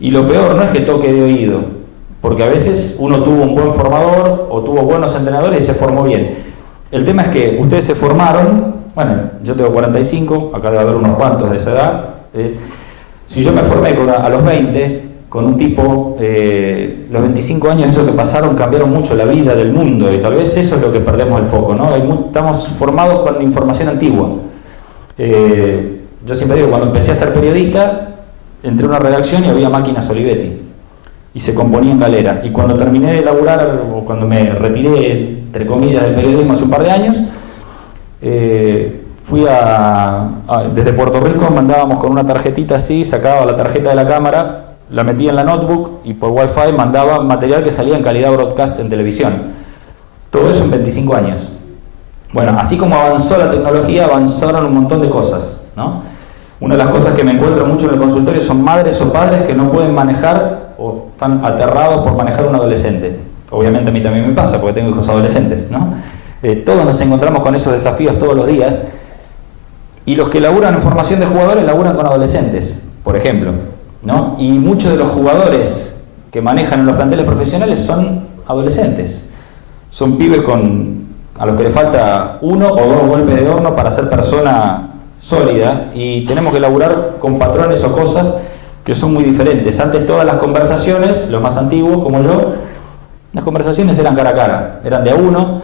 Y lo peor no es que toque de oído, porque a veces uno tuvo un buen formador o tuvo buenos entrenadores y se formó bien. El tema es que ustedes se formaron, bueno, yo tengo 45, acá debe haber unos cuantos de esa edad. Si yo me formé a los 20, con un tipo, los 25 años esos que pasaron cambiaron mucho la vida del mundo y tal vez eso es lo que perdemos el foco, ¿no? Estamos formados con información antigua. Yo siempre digo, cuando empecé a ser periodista, entré a una redacción y había máquinas Olivetti y se componía en galera. Y cuando terminé de laburar, o cuando me retiré, entre comillas, del periodismo hace un par de años, fui desde Puerto Rico, mandábamos con una tarjetita así, sacaba la tarjeta de la cámara, la metía en la notebook y por Wi-Fi mandaba material que salía en calidad broadcast en televisión. Todo eso en 25 años. Bueno, así como avanzó la tecnología, avanzaron un montón de cosas, ¿no? Una de las cosas que me encuentro mucho en el consultorio son madres o padres que no pueden manejar o están aterrados por manejar a un adolescente. Obviamente a mí también me pasa porque tengo hijos adolescentes, ¿no? Todos nos encontramos con esos desafíos todos los días y los que laburan en formación de jugadores laburan con adolescentes, por ejemplo, ¿no? Y muchos de los jugadores que manejan en los planteles profesionales son adolescentes. Son pibes a los que le falta 1 o 2 golpes de horno para ser persona sólida y tenemos que laburar con patrones o cosas que son muy diferentes. Antes todas las conversaciones, los más antiguos como yo, las conversaciones eran cara a cara, eran de a uno,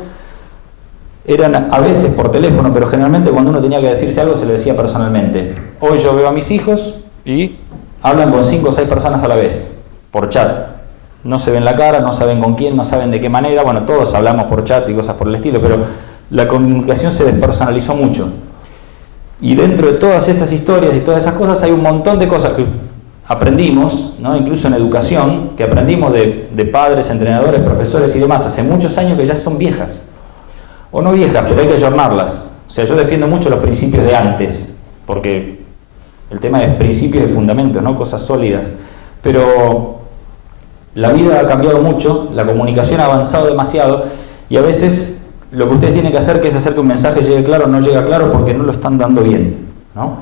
eran a veces por teléfono, pero generalmente cuando uno tenía que decirse algo se le decía personalmente. Hoy yo veo a mis hijos y hablan con 5 o 6 personas a la vez, por chat. No se ven la cara, no saben con quién, no saben de qué manera. Bueno, todos hablamos por chat y cosas por el estilo, pero la comunicación se despersonalizó mucho. Y dentro de todas esas historias y todas esas cosas hay un montón de cosas que aprendimos, ¿no? Incluso en educación, que aprendimos de padres, entrenadores, profesores y demás, hace muchos años que ya son viejas. O no viejas, pero hay que ayornarlas. O sea, yo defiendo mucho los principios de antes, porque el tema de principios y fundamentos, ¿no? Cosas sólidas. Pero la vida ha cambiado mucho, la comunicación ha avanzado demasiado y a veces lo que ustedes tienen que hacer, que es hacer que un mensaje llegue claro, no llega claro porque no lo están dando bien, ¿no?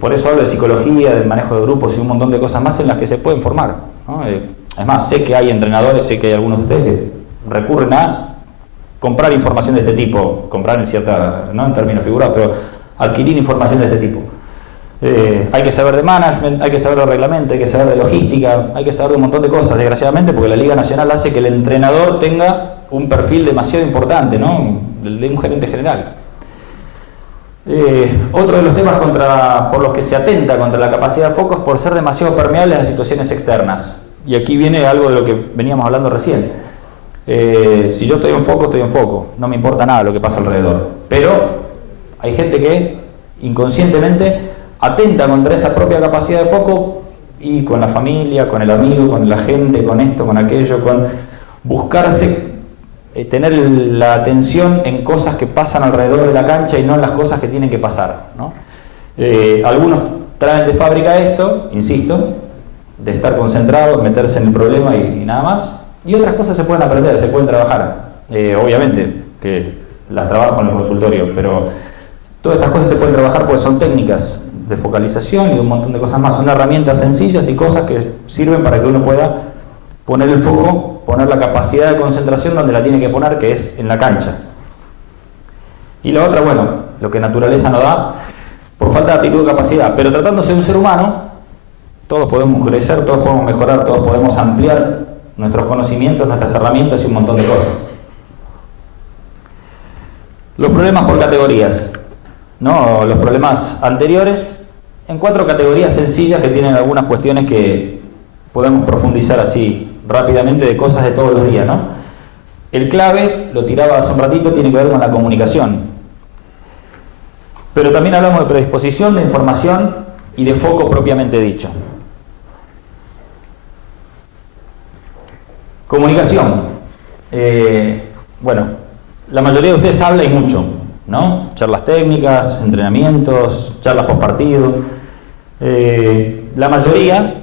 Por eso hablo de psicología, del manejo de grupos y un montón de cosas más en las que se pueden formar, ¿no? Además, sé que hay entrenadores, sé que hay algunos de ustedes que recurren a comprar información de este tipo, comprar en cierta, no en términos figurados, pero adquirir información de este tipo. Hay que saber de management, hay que saber de reglamento, hay que saber de logística, hay que saber de un montón de cosas, desgraciadamente, porque la Liga Nacional hace que el entrenador tenga un perfil demasiado importante, ¿no? De un gerente general. Otro de los temas por los que se atenta contra la capacidad de foco es por ser demasiado permeables a situaciones externas. Y aquí viene algo de lo que veníamos hablando recién. Si yo estoy en foco, no me importa nada lo que pasa alrededor. Pero hay gente que inconscientemente atenta contra esa propia capacidad de foco y con la familia, con el amigo, con la gente, con esto, con aquello, con buscarse tener la atención en cosas que pasan alrededor de la cancha y no en las cosas que tienen que pasar, ¿no? Algunos traen de fábrica esto, insisto, de estar concentrado, meterse en el problema y nada más. Y otras cosas se pueden aprender, se pueden trabajar. Obviamente que las trabajo en el consultorio, pero todas estas cosas se pueden trabajar porque son técnicas de focalización y de un montón de cosas más. Son herramientas sencillas y cosas que sirven para que uno pueda poner el foco, poner la capacidad de concentración donde la tiene que poner, que es en la cancha. Y la otra, bueno, lo que naturaleza no da, por falta de actitud y capacidad. Pero tratándose de un ser humano, todos podemos crecer, todos podemos mejorar, todos podemos ampliar nuestros conocimientos, nuestras herramientas y un montón de cosas. Los problemas por categorías, ¿no? Los problemas anteriores en 4 categorías sencillas que tienen algunas cuestiones que podemos profundizar así rápidamente de cosas de todos los días, ¿no? El clave, lo tiraba hace un ratito, tiene que ver con la comunicación. Pero también hablamos de predisposición, de información y de foco propiamente dicho. Comunicación. Bueno, la mayoría de ustedes habla y mucho, ¿no? Charlas técnicas, entrenamientos, charlas post partido. La mayoría,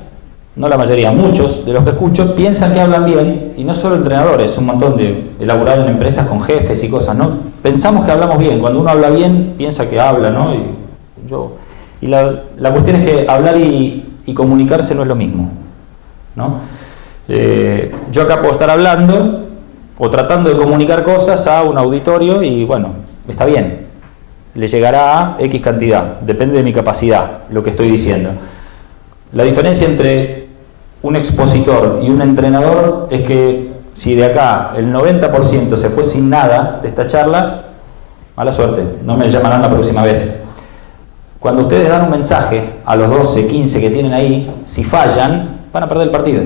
no la mayoría, muchos de los que escucho piensan que hablan bien, y no solo entrenadores, un montón de elaborado en empresas con jefes y cosas, ¿no? Pensamos que hablamos bien, cuando uno habla bien piensa que habla, ¿no? Y la cuestión es que hablar y comunicarse no es lo mismo, ¿no? Yo acá puedo estar hablando o tratando de comunicar cosas a un auditorio y bueno, está bien, le llegará a X cantidad, depende de mi capacidad lo que estoy diciendo. La diferencia entre un expositor y un entrenador es que si de acá el 90% se fue sin nada de esta charla, mala suerte, no me llamarán la próxima vez. Cuando ustedes dan un mensaje a los 12, 15 que tienen ahí, si fallan, van a perder el partido.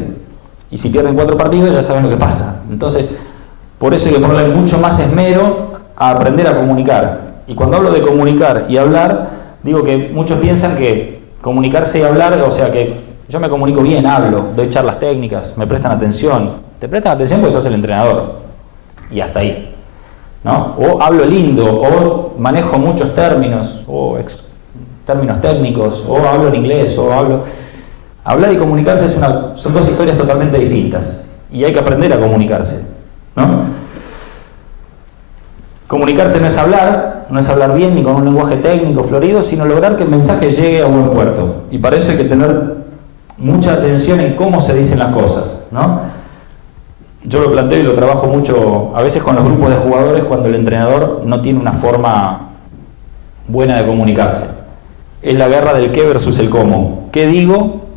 Y si pierden 4 partidos, ya saben lo que pasa. Entonces, por eso hay que ponerle mucho más esmero a aprender a comunicar. Y cuando hablo de comunicar y hablar, digo que muchos piensan que comunicarse y hablar, o sea que yo me comunico bien, hablo, doy charlas técnicas, me prestan atención. Te prestan atención porque sos el entrenador. Y hasta ahí, ¿no? O hablo lindo, o manejo muchos términos, o términos técnicos, o hablo en inglés, o hablo... Hablar y comunicarse son 2 historias totalmente distintas. Y hay que aprender a comunicarse, ¿no? Comunicarse no es hablar bien ni con un lenguaje técnico florido, sino lograr que el mensaje llegue a buen puerto. Y para eso hay que tener mucha atención en cómo se dicen las cosas, ¿no? Yo lo planteo y lo trabajo mucho, a veces con los grupos de jugadores, cuando el entrenador no tiene una forma buena de comunicarse. Es la guerra del qué versus el cómo. ¿Qué digo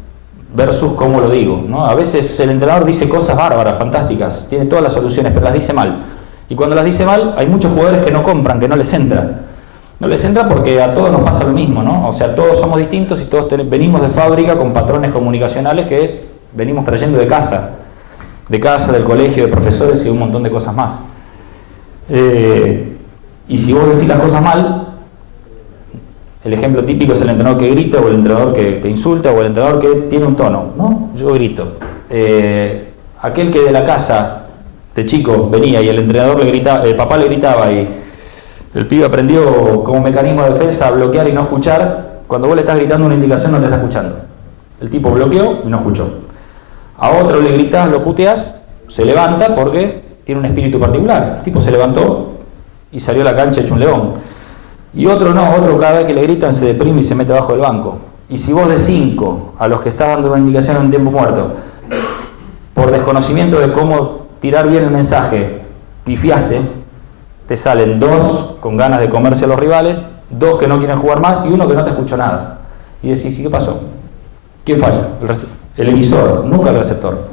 versus cómo lo digo, ¿no? A veces el entrenador dice cosas bárbaras, fantásticas, tiene todas las soluciones, pero las dice mal. Y cuando las dice mal, hay muchos jugadores que no compran, que no les entra. No les entra porque a todos nos pasa lo mismo, ¿no? O sea, todos somos distintos y todos venimos de fábrica con patrones comunicacionales que venimos trayendo de casa, del colegio, de profesores y un montón de cosas más. Y si vos decís las cosas mal, el ejemplo típico es el entrenador que grita, o el entrenador que insulta, o el entrenador que tiene un tono, ¿no? Yo grito. Aquel que de la casa de chico venía y el entrenador le gritaba, el papá le gritaba y el pibe aprendió como mecanismo de defensa a bloquear y no escuchar. Cuando vos le estás gritando una indicación no te está escuchando. El tipo bloqueó y no escuchó. A otro le gritás, lo puteás, se levanta porque tiene un espíritu particular. El tipo se levantó y salió a la cancha hecho un león. Y otro no, otro cada vez que le gritan se deprime y se mete abajo del banco. Y si vos de 5 a los que estás dando una indicación en un tiempo muerto, por desconocimiento de cómo tirar bien el mensaje, pifiaste, te salen 2 con ganas de comerse a los rivales, 2 que no quieren jugar más y 1 que no te escuchó nada. Y decís, ¿y qué pasó? ¿Quién falla? El emisor, nunca el receptor.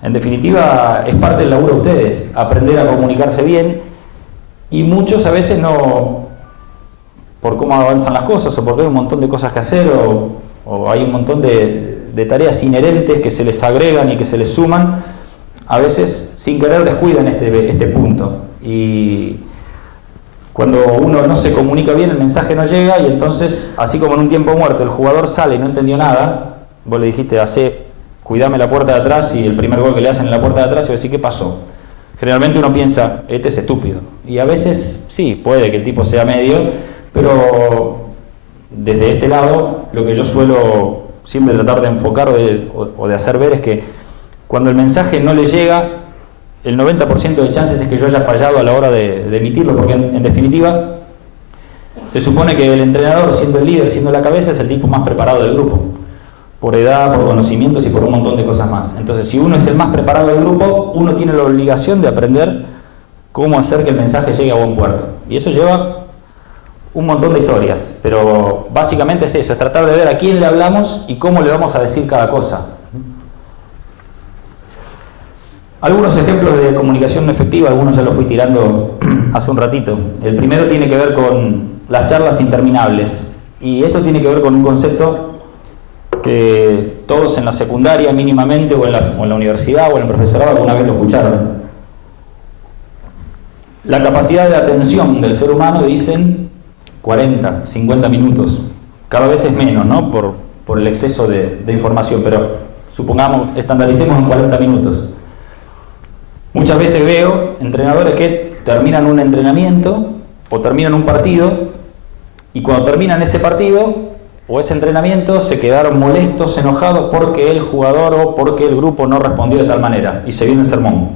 En definitiva, es parte del laburo de ustedes, aprender a comunicarse bien, y muchos a veces no, por cómo avanzan las cosas, o porque hay un montón de cosas que hacer, o hay un montón de tareas inherentes que se les agregan y que se les suman, a veces sin querer descuidan este punto. Y cuando uno no se comunica bien, el mensaje no llega, y entonces, así como en un tiempo muerto el jugador sale y no entendió nada, vos le dijiste, cuidame la puerta de atrás, y el primer gol que le hacen en la puerta de atrás, y vos decís, ¿qué pasó? Generalmente uno piensa, este es estúpido. Y a veces sí, puede que el tipo sea medio, pero desde este lado lo que yo suelo siempre tratar de enfocar o de hacer ver es que cuando el mensaje no le llega, el 90% de chances es que yo haya fallado a la hora de emitirlo, porque en definitiva se supone que el entrenador, siendo el líder, siendo la cabeza, es el tipo más preparado del grupo, por edad, por conocimientos y por un montón de cosas más. Entonces, si uno es el más preparado del grupo, uno tiene la obligación de aprender cómo hacer que el mensaje llegue a buen puerto. Y eso lleva un montón de historias, pero básicamente es eso, es tratar de ver a quién le hablamos y cómo le vamos a decir cada cosa. Algunos ejemplos de comunicación no efectiva, algunos ya los fui tirando hace un ratito. El primero tiene que ver con las charlas interminables, y esto tiene que ver con un concepto que todos en la secundaria mínimamente, o en la universidad, o en el profesorado alguna vez lo escucharon. La capacidad de atención del ser humano, dicen, 40, 50 minutos. Cada vez es menos, ¿no? Por el exceso de información, pero supongamos, estandaricemos en 40 minutos. Muchas veces veo entrenadores que terminan un entrenamiento o terminan un partido, y cuando terminan ese partido o ese entrenamiento se quedaron molestos, enojados porque el jugador o porque el grupo no respondió de tal manera, y se viene el sermón.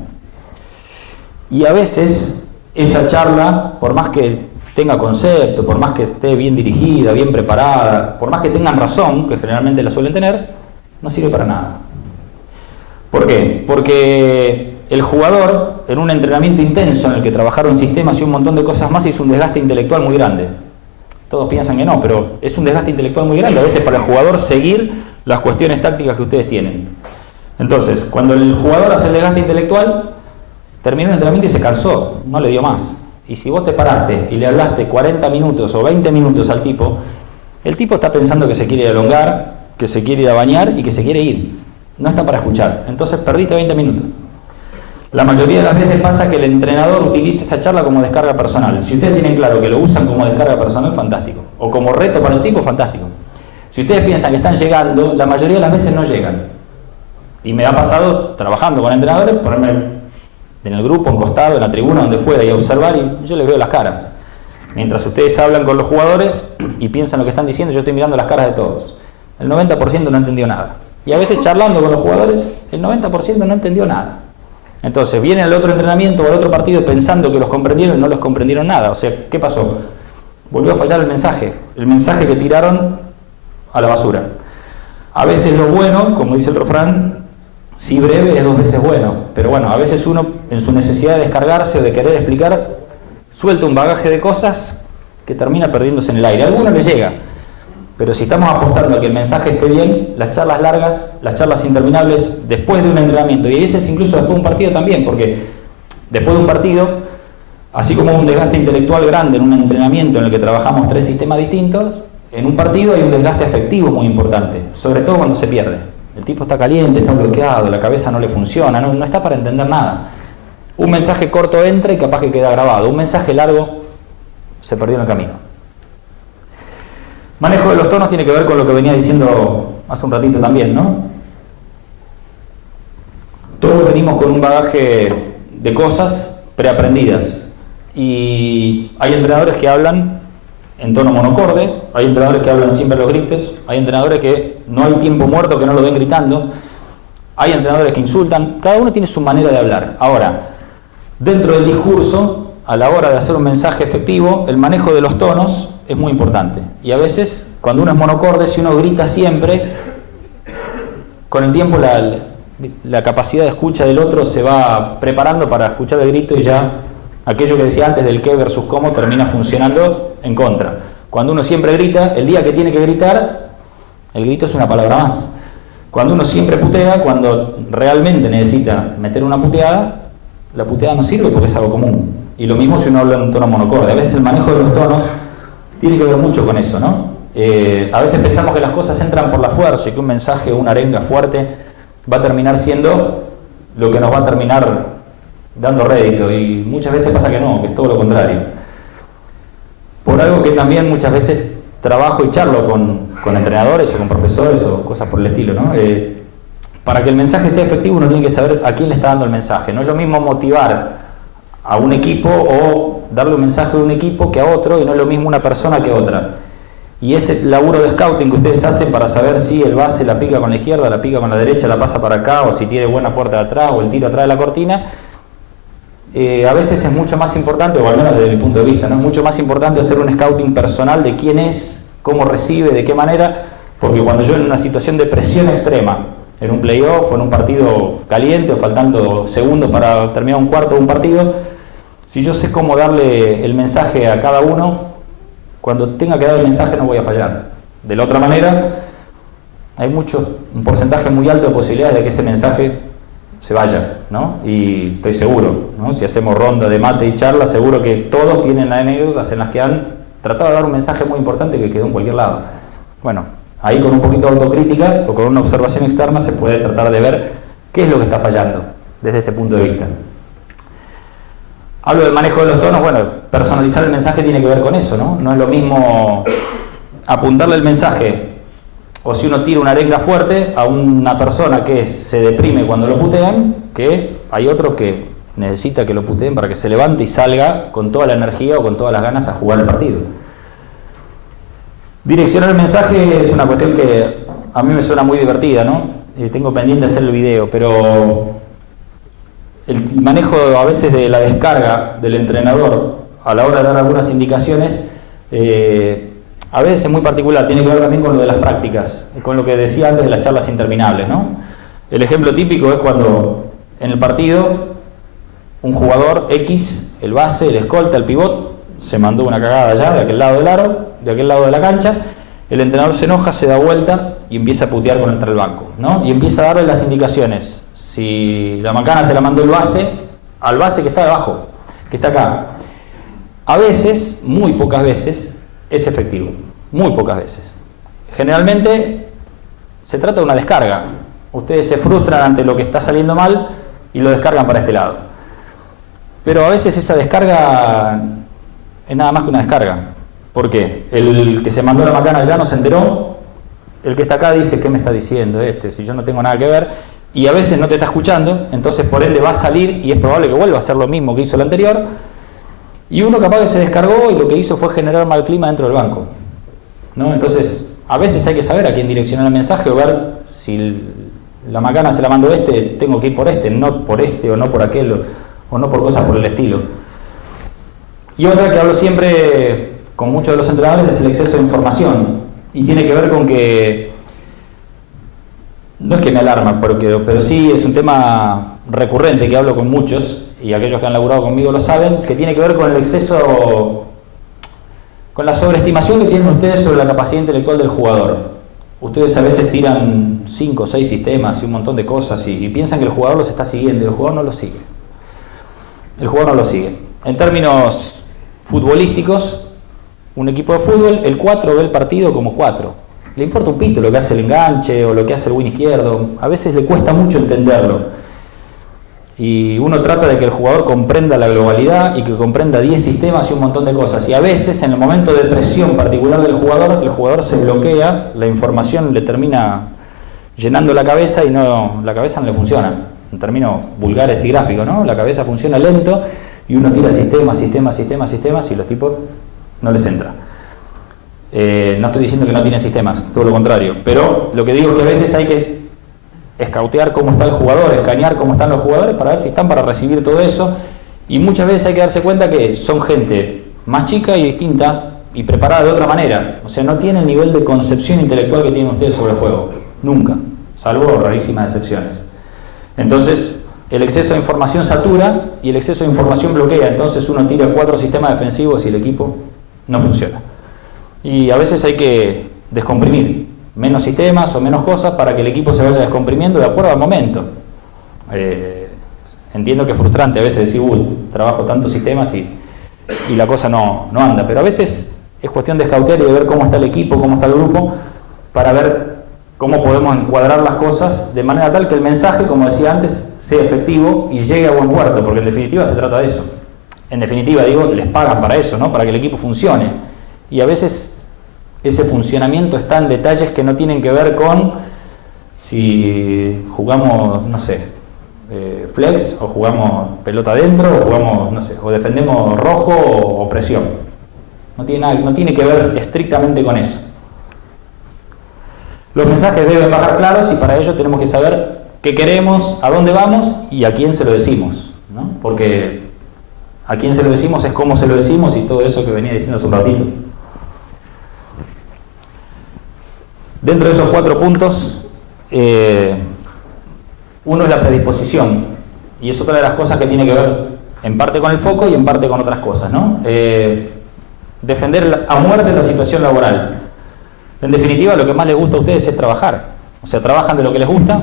Y a veces esa charla, por más que tenga concepto, por más que esté bien dirigida, bien preparada, por más que tengan razón, que generalmente la suelen tener, no sirve para nada. ¿Por qué? Porque el jugador, en un entrenamiento intenso en el que trabajaron sistemas y un montón de cosas más, hizo un desgaste intelectual muy grande. Todos piensan que no, pero es un desgaste intelectual muy grande a veces para el jugador seguir las cuestiones tácticas que ustedes tienen. Entonces, cuando el jugador hace el desgaste intelectual, terminó el entrenamiento y se cansó, no le dio más. Y si vos te paraste y le hablaste 40 minutos o 20 minutos al tipo, el tipo está pensando que se quiere elongar, que se quiere ir a bañar y que se quiere ir. No está para escuchar. Entonces perdiste 20 minutos. La mayoría de las veces pasa que el entrenador utiliza esa charla como descarga personal. Si ustedes tienen claro que lo usan como descarga personal, fantástico. O como reto para el tipo, fantástico. Si ustedes piensan que están llegando, la mayoría de las veces no llegan. Y me ha pasado, trabajando con entrenadores, ponerme en el grupo, en costado, en la tribuna, donde fuera, y a observar, y yo les veo las caras. Mientras ustedes hablan con los jugadores y piensan lo que están diciendo, yo estoy mirando las caras de todos. El 90% no entendió nada. Y a veces charlando con los jugadores, el 90% no entendió nada. Entonces viene al otro entrenamiento o al otro partido pensando que los comprendieron y no los comprendieron nada. O sea, ¿qué pasó? Volvió a fallar el mensaje que tiraron a la basura. A veces lo bueno, como dice el refrán, si breve es 2 veces bueno. Pero bueno, a veces uno, en su necesidad de descargarse o de querer explicar, suelta un bagaje de cosas que termina perdiéndose en el aire. A alguno le llega. Pero si estamos apostando a que el mensaje esté bien, las charlas largas, las charlas interminables, después de un entrenamiento, y a veces incluso después de un partido también, porque después de un partido, así como un desgaste intelectual grande en un entrenamiento en el que trabajamos 3 sistemas distintos, en un partido hay un desgaste afectivo muy importante, sobre todo cuando se pierde. El tipo está caliente, está bloqueado, la cabeza no le funciona, no está para entender nada. Un mensaje corto entra y capaz que queda grabado, un mensaje largo se perdió en el camino. Manejo de los tonos tiene que ver con lo que venía diciendo hace un ratito también, ¿no? Todos venimos con un bagaje de cosas preaprendidas, y hay entrenadores que hablan en tono monocorde, hay entrenadores que hablan siempre a los gritos, hay entrenadores que no hay tiempo muerto que no lo den gritando, hay entrenadores que insultan, cada uno tiene su manera de hablar. Ahora, dentro del discurso, a la hora de hacer un mensaje efectivo, el manejo de los tonos es muy importante. Y a veces, cuando uno es monocorde, si uno grita siempre, con el tiempo la capacidad de escucha del otro se va preparando para escuchar el grito, y ya aquello que decía antes del qué versus cómo termina funcionando en contra. Cuando uno siempre grita, el día que tiene que gritar, el grito es una palabra más. Cuando uno siempre putea, cuando realmente necesita meter una puteada, la puteada no sirve porque es algo común. Y lo mismo si uno habla en un tono monocorde. A veces el manejo de los tonos tiene que ver mucho con eso, ¿no? A veces pensamos que las cosas entran por la fuerza y que un mensaje o una arenga fuerte va a terminar siendo lo que nos va a terminar dando rédito, y muchas veces pasa que no, que es todo lo contrario. Por algo que también muchas veces trabajo y charlo con entrenadores o con profesores o cosas por el estilo, ¿no? Para que el mensaje sea efectivo uno tiene que saber a quién le está dando el mensaje. No es lo mismo motivar a un equipo o darle un mensaje de un equipo que a otro, y no es lo mismo una persona que otra. Y ese laburo de scouting que ustedes hacen para saber si el base la pica con la izquierda, la pica con la derecha, la pasa para acá, o si tiene buena puerta de atrás, o el tiro atrás de la cortina, a veces es mucho más importante, o al menos desde mi punto de vista, ¿no? Es mucho más importante hacer un scouting personal de quién es, cómo recibe, de qué manera, porque cuando yo en una situación de presión extrema, en un playoff o en un partido caliente o faltando segundos para terminar un cuarto de un partido, si yo sé cómo darle el mensaje a cada uno, cuando tenga que dar el mensaje no voy a fallar. De la otra manera, hay un porcentaje muy alto de posibilidades de que ese mensaje se vaya, ¿no? Y estoy seguro, ¿no? Si hacemos ronda de mate y charla, seguro que todos tienen anécdotas en las que han tratado de dar un mensaje muy importante que quedó en cualquier lado. Bueno, ahí con un poquito de autocrítica o con una observación externa se puede tratar de ver qué es lo que está fallando desde ese punto de vista. Hablo del manejo de los tonos, bueno, personalizar el mensaje tiene que ver con eso, ¿no? No es lo mismo apuntarle el mensaje, o si uno tira una arenga fuerte a una persona que se deprime cuando lo putean, que hay otro que necesita que lo puteen para que se levante y salga con toda la energía o con todas las ganas a jugar el partido. Direccionar el mensaje es una cuestión que a mí me suena muy divertida, ¿no? Tengo pendiente hacer el video, pero el manejo a veces de la descarga del entrenador a la hora de dar algunas indicaciones, a veces es muy particular, tiene que ver también con lo de las prácticas, con lo que decía antes de las charlas interminables, ¿no? El ejemplo típico es cuando en el partido un jugador X, el base, el escolta, el pivot, se mandó una cagada allá, de aquel lado del aro, de aquel lado de la cancha, el entrenador se enoja, se da vuelta y empieza a putear contra el banco, ¿no? Y empieza a darle las indicaciones. Si la macana se la mandó el base, al base que está debajo, que está acá. A veces, muy pocas veces, es efectivo. Muy pocas veces. Generalmente se trata de una descarga. Ustedes se frustran ante lo que está saliendo mal y lo descargan para este lado. Pero a veces esa descarga es nada más que una descarga. ¿Por qué? El que se mandó la macana ya no se enteró. El que está acá dice, ¿qué me está diciendo este? Si yo no tengo nada que ver. Y a veces no te está escuchando, entonces por ende va a salir y es probable que vuelva a hacer lo mismo que hizo el anterior. Y uno capaz que se descargó y lo que hizo fue generar mal clima dentro del banco, ¿no? Entonces, a veces hay que saber a quién direccionar el mensaje o ver si la macana se la mandó este, tengo que ir por este, no por este o no por aquel o no por cosas por el estilo. Y otra que hablo siempre con muchos de los entrenadores es el exceso de información. Y tiene que ver con que no es que me alarma, pero sí es un tema recurrente que hablo con muchos, y aquellos que han laburado conmigo lo saben, que tiene que ver con el exceso, con la sobreestimación que tienen ustedes sobre la capacidad intelectual del jugador. Ustedes a veces tiran 5 o 6 sistemas y un montón de cosas y piensan que el jugador los está siguiendo, y el jugador no los sigue. El jugador no los sigue. En términos futbolísticos, un equipo de fútbol, el 4 ve el partido como 4. Le importa un pito lo que hace el enganche o lo que hace el win izquierdo. A veces le cuesta mucho entenderlo. Y uno trata de que el jugador comprenda la globalidad y que comprenda 10 sistemas y un montón de cosas. Y a veces, en el momento de presión particular del jugador, el jugador se bloquea, la información le termina llenando la cabeza y la cabeza no le funciona. En términos vulgares y gráficos, ¿no? La cabeza funciona lento y uno tira sistemas y los tipos no les entra. No estoy diciendo que no tienen sistemas, todo lo contrario, pero lo que digo es que a veces hay que escautear cómo está el jugador, escanear cómo están los jugadores para ver si están para recibir todo eso, y muchas veces hay que darse cuenta que son gente más chica y distinta y preparada de otra manera, o sea, no tiene el nivel de concepción intelectual que tienen ustedes sobre el juego, nunca, salvo rarísimas excepciones. Entonces, el exceso de información satura y el exceso de información bloquea, entonces uno tira 4 sistemas defensivos y el equipo no funciona. Y a veces hay que descomprimir menos sistemas o menos cosas para que el equipo se vaya descomprimiendo de acuerdo al momento. Entiendo que es frustrante a veces decir, trabajo tantos sistemas y la cosa no anda, pero a veces es cuestión de escautear y de ver cómo está el equipo, cómo está el grupo, para ver cómo podemos encuadrar las cosas de manera tal que el mensaje, como decía antes, sea efectivo y llegue a buen puerto, porque en definitiva se trata de eso. En definitiva, digo, les pagan para eso, ¿no? Para que el equipo funcione. Y a veces ese funcionamiento está en detalles que no tienen que ver con si jugamos, no sé, flex, o jugamos pelota adentro, o jugamos, no sé, o defendemos rojo o presión. no tiene que ver estrictamente con eso. Los mensajes deben bajar claros y para ello tenemos que saber qué queremos, a dónde vamos y a quién se lo decimos, ¿no? Porque a quién se lo decimos es cómo se lo decimos y todo eso que venía diciendo hace un ratito. Dentro de esos 4 puntos, uno es la predisposición, y es otra de las cosas que tiene que ver en parte con el foco y en parte con otras cosas, ¿no? Defender a muerte la situación laboral. En definitiva, lo que más les gusta a ustedes es trabajar. O sea, trabajan de lo que les gusta,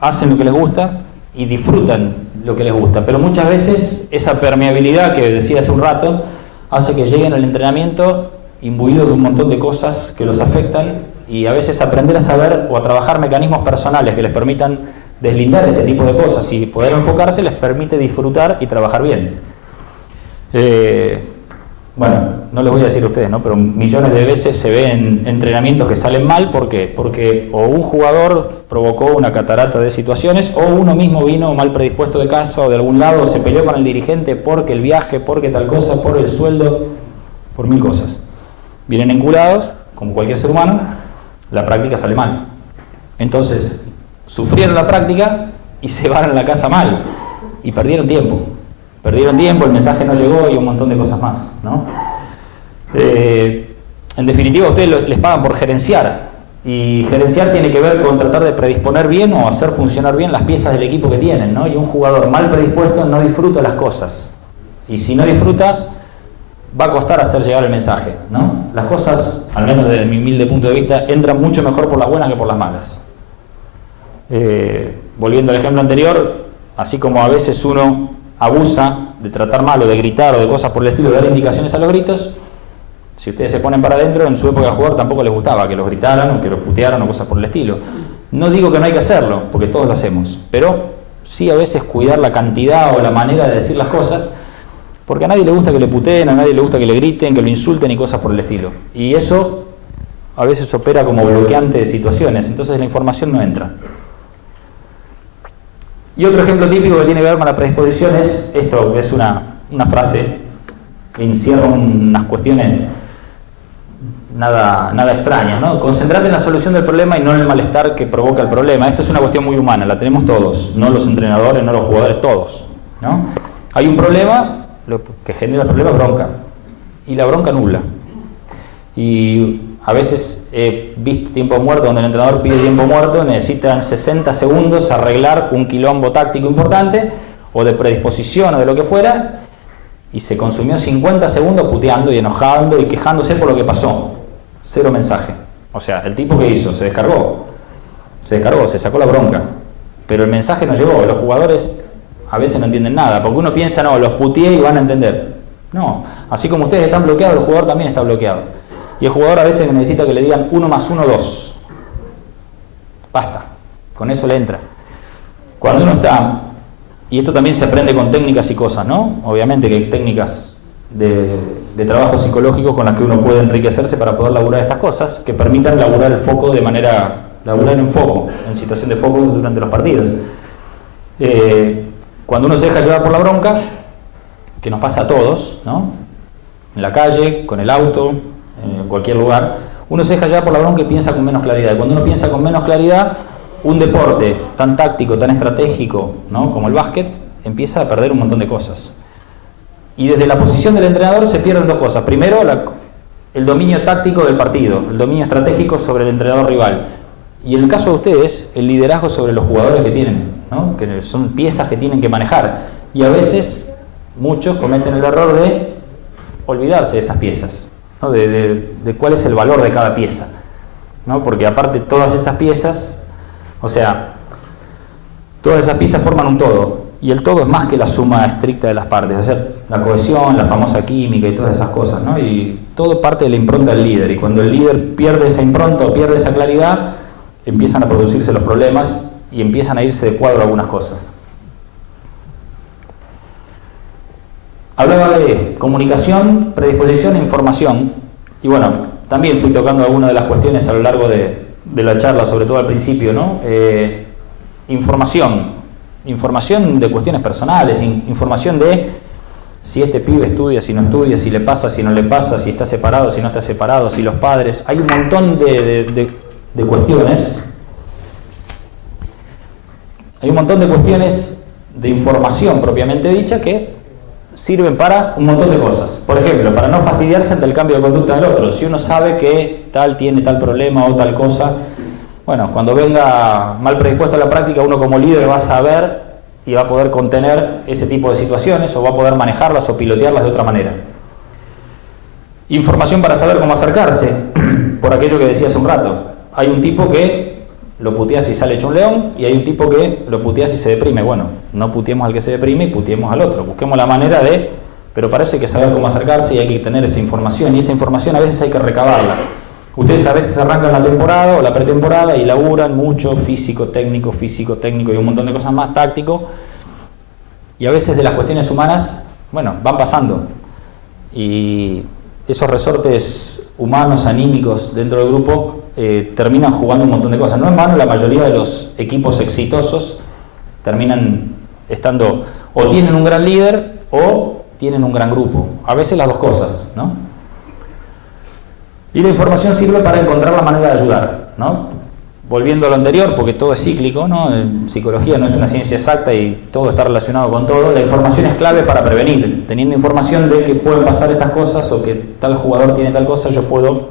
hacen lo que les gusta y disfrutan lo que les gusta. Pero muchas veces esa permeabilidad que decía hace un rato hace que lleguen al entrenamiento imbuidos de un montón de cosas que los afectan, y a veces aprender a saber o a trabajar mecanismos personales que les permitan deslindar ese tipo de cosas y poder enfocarse les permite disfrutar y trabajar bien. Bueno, no les voy a decir a ustedes, ¿no? Pero millones de veces se ven entrenamientos que salen mal. ¿Por qué? Porque o un jugador provocó una catarata de situaciones, o uno mismo vino mal predispuesto de casa o de algún lado, o se peleó con el dirigente porque el viaje, porque tal cosa, por el sueldo, por 1000 cosas. Vienen enculados, como cualquier ser humano, la práctica sale mal. Entonces, sufrieron la práctica y se van a la casa mal, y perdieron tiempo, el mensaje no llegó y un montón de cosas más, ¿no? En definitiva, ustedes les pagan por gerenciar, y gerenciar tiene que ver con tratar de predisponer bien o hacer funcionar bien las piezas del equipo que tienen, ¿no? Y un jugador mal predispuesto no disfruta las cosas, y si no disfruta, va a costar hacer llegar el mensaje, ¿no? Las cosas, al menos desde mi humilde punto de vista, entran mucho mejor por las buenas que por las malas. Volviendo al ejemplo anterior, así como a veces uno abusa de tratar mal o de gritar o de cosas por el estilo, de dar indicaciones a los gritos, si ustedes se ponen para adentro, en su época de jugador tampoco les gustaba que los gritaran o que los putearan o cosas por el estilo. No digo que no hay que hacerlo, porque todos lo hacemos, pero sí a veces cuidar la cantidad o la manera de decir las cosas, porque a nadie le gusta que le puteen, a nadie le gusta que le griten, que lo insulten y cosas por el estilo. Y eso a veces opera como bloqueante de situaciones, entonces la información no entra. Y otro ejemplo típico que tiene que ver con la predisposición es esto, que es una frase que encierra unas cuestiones nada extrañas, ¿no? Concentrate en la solución del problema y no en el malestar que provoca el problema. Esto es una cuestión muy humana, la tenemos todos, no los entrenadores, no los jugadores, todos, ¿no? Hay un problema, lo que genera el problema es bronca, y la bronca nubla. Y a veces he visto tiempo muerto, donde el entrenador pide tiempo muerto, necesitan 60 segundos arreglar un quilombo táctico importante, o de predisposición o de lo que fuera, y se consumió 50 segundos puteando y enojando y quejándose por lo que pasó. Cero mensaje. O sea, el tipo que hizo, se descargó, se sacó la bronca, pero el mensaje no llegó. Los jugadores a veces no entienden nada, porque uno piensa, no, los puteé y van a entender. No, así como ustedes están bloqueados, el jugador también está bloqueado. Y el jugador a veces necesita que le digan 1 más 1, 2. Basta, con eso le entra. Cuando uno está, y esto también se aprende con técnicas y cosas, ¿no? Obviamente que hay técnicas de trabajo psicológico con las que uno puede enriquecerse para poder laburar estas cosas, que permitan laburar el foco de manera, laburar en foco, en situación de foco durante los partidos. Cuando uno se deja llevar por la bronca, que nos pasa a todos, ¿no? En la calle, con el auto, en cualquier lugar, uno se deja llevar por la bronca y piensa con menos claridad. Y cuando uno piensa con menos claridad, un deporte tan táctico, tan estratégico, ¿no?, como el básquet, empieza a perder un montón de cosas. Y desde la posición del entrenador se pierden 2 cosas. Primero, el dominio táctico del partido, el dominio estratégico sobre el entrenador rival. Y en el caso de ustedes, el liderazgo sobre los jugadores que tienen, ¿no?, que son piezas que tienen que manejar. Y a veces, muchos cometen el error de olvidarse de esas piezas, ¿no?, de cuál es el valor de cada pieza, ¿no? Porque aparte todas esas piezas, o sea, todas esas piezas forman un todo, y el todo es más que la suma estricta de las partes, o sea, la cohesión, la famosa química y todas esas cosas, ¿no? Y todo parte de la impronta del líder, y cuando el líder pierde esa impronta o pierde esa claridad, empiezan a producirse los problemas y empiezan a irse de cuadro algunas cosas. Hablaba de comunicación, predisposición e información, y bueno, también fui tocando algunas de las cuestiones a lo largo de la charla, sobre todo al principio, ¿no? Información de cuestiones personales, información de si este pibe estudia, si no estudia, si le pasa, si no le pasa, si está separado, si no está separado, si los padres. Hay un montón de cuestiones. Hay un montón de cuestiones de información propiamente dicha que sirven para un montón de cosas. Por ejemplo, para no fastidiarse ante el cambio de conducta del otro. Si uno sabe que tal tiene tal problema o tal cosa, bueno, cuando venga mal predispuesto a la práctica, uno como líder va a saber y va a poder contener ese tipo de situaciones o va a poder manejarlas o pilotearlas de otra manera. Información para saber cómo acercarse, por aquello que decía hace un rato. Hay un tipo que lo puteas y sale hecho un león, y hay un tipo que lo puteas y se deprime. Bueno, no puteemos al que se deprime y puteemos al otro. Busquemos la manera de... Pero para eso hay que saber cómo acercarse y hay que tener esa información, y esa información a veces hay que recabarla. Ustedes a veces arrancan la temporada o la pretemporada y laburan mucho físico, técnico y un montón de cosas más, táctico, y a veces de las cuestiones humanas, bueno, van pasando, y esos resortes humanos, anímicos dentro del grupo terminan jugando un montón de cosas. No en vano la mayoría de los equipos exitosos terminan estando, o tienen un gran líder o tienen un gran grupo, a veces las dos cosas, ¿no? Y la información sirve para encontrar la manera de ayudar, ¿no? Volviendo a lo anterior, porque todo es cíclico, ¿no? En psicología no es una ciencia exacta y todo está relacionado con todo. La información es clave para prevenir. Teniendo información de que pueden pasar estas cosas o que tal jugador tiene tal cosa, yo puedo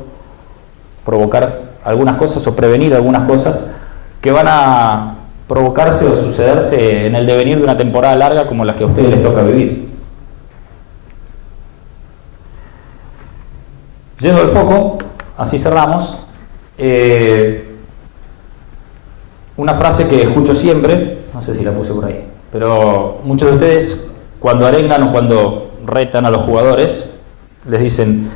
provocar algunas cosas o prevenir algunas cosas que van a provocarse o sucederse en el devenir de una temporada larga como la que a ustedes les toca vivir. Yendo al foco, así cerramos, una frase que escucho siempre, no sé si la puse por ahí, pero muchos de ustedes cuando arengan o cuando retan a los jugadores, les dicen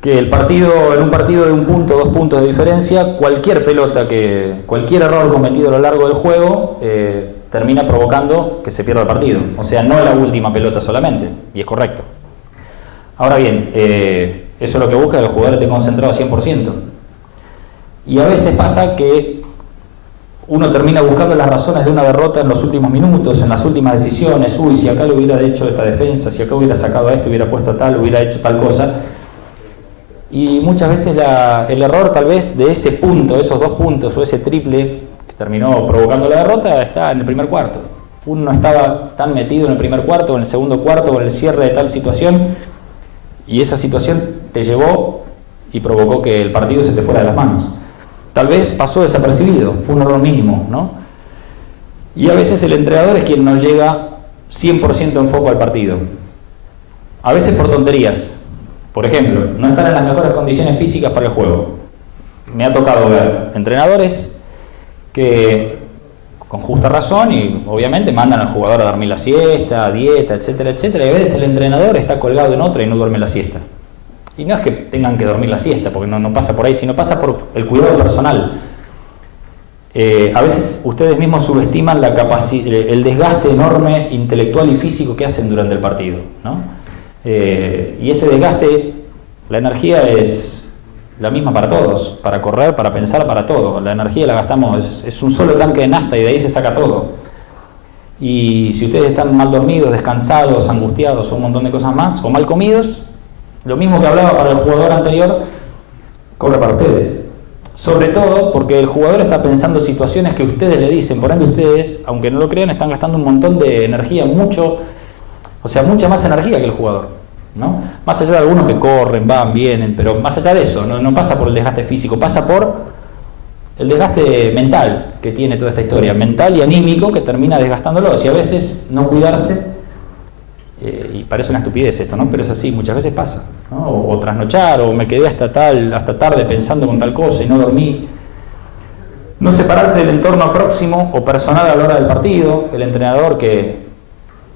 que en un partido de 1 punto, 2 puntos de diferencia, cualquier pelota, cualquier error cometido a lo largo del juego termina provocando que se pierda el partido. O sea, no la última pelota solamente, y es correcto. Ahora bien, eso es lo que busca, que el jugador esté concentrado 100%. Y a veces pasa que uno termina buscando las razones de una derrota en los últimos minutos, en las últimas decisiones. Uy, si acá le hubiera hecho esta defensa, si acá hubiera sacado a esto, hubiera puesto tal, hubiera hecho tal cosa. Y muchas veces el error tal vez de ese punto, esos 2 puntos o ese triple que terminó provocando la derrota, está en el primer cuarto. Uno no estaba tan metido en el primer cuarto o en el segundo cuarto o en el cierre de tal situación, y esa situación te llevó y provocó que el partido se te fuera de las manos. Tal vez pasó desapercibido, fue un error mínimo, ¿no? Y a veces el entrenador es quien no llega 100% en foco al partido. A veces por tonterías. Por ejemplo, no están en las mejores condiciones físicas para el juego. Me ha tocado ver entrenadores que, con justa razón, y obviamente mandan al jugador a dormir la siesta, a dieta, etcétera, etcétera, y a veces el entrenador está colgado en otra y no duerme la siesta. Y no es que tengan que dormir la siesta, porque no pasa por ahí, sino pasa por el cuidado personal. A veces ustedes mismos subestiman el desgaste enorme intelectual y físico que hacen durante el partido, ¿no? Y ese desgaste, la energía es la misma para todos, para correr, para pensar, para todo. La energía la gastamos, es un solo tanque de nafta y de ahí se saca todo. Y si ustedes están mal dormidos, descansados, angustiados o un montón de cosas más, o mal comidos, lo mismo que hablaba para el jugador anterior, corre para ustedes. Sobre todo porque el jugador está pensando situaciones que ustedes le dicen, por ende ustedes, aunque no lo crean, están gastando un montón de energía, mucha más energía que el jugador, ¿no? Más allá de algunos que corren, van, vienen, pero más allá de eso, no pasa por el desgaste físico, pasa por el desgaste mental que tiene toda esta historia, mental y anímico, que termina desgastándolos, y a veces no cuidarse, y parece una estupidez esto, ¿no? Pero es así, muchas veces pasa, ¿no? O trasnochar, o me quedé hasta tarde pensando con tal cosa y no dormí. No separarse del entorno próximo o personal a la hora del partido, el entrenador que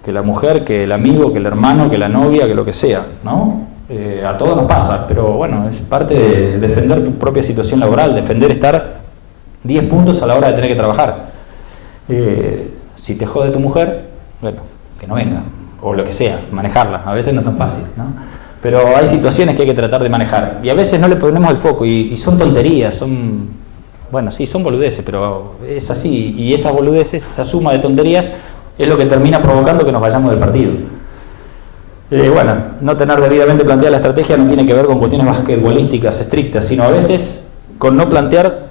la mujer, que el amigo, que el hermano, que la novia, que lo que sea, ¿no? A todos nos pasa, pero bueno, es parte de defender tu propia situación laboral, defender estar 10 puntos a la hora de tener que trabajar. Si te jode tu mujer, bueno, que no venga, o lo que sea, manejarla, a veces no es tan fácil, ¿no? Pero hay situaciones que hay que tratar de manejar, y a veces no le ponemos el foco, y son tonterías, bueno, sí, son boludeces, pero es así, y esas boludeces, esa suma de tonterías, es lo que termina provocando que nos vayamos del partido. Bueno, no tener debidamente planteada la estrategia no tiene que ver con cuestiones basquetbolísticas estrictas, sino a veces con no plantear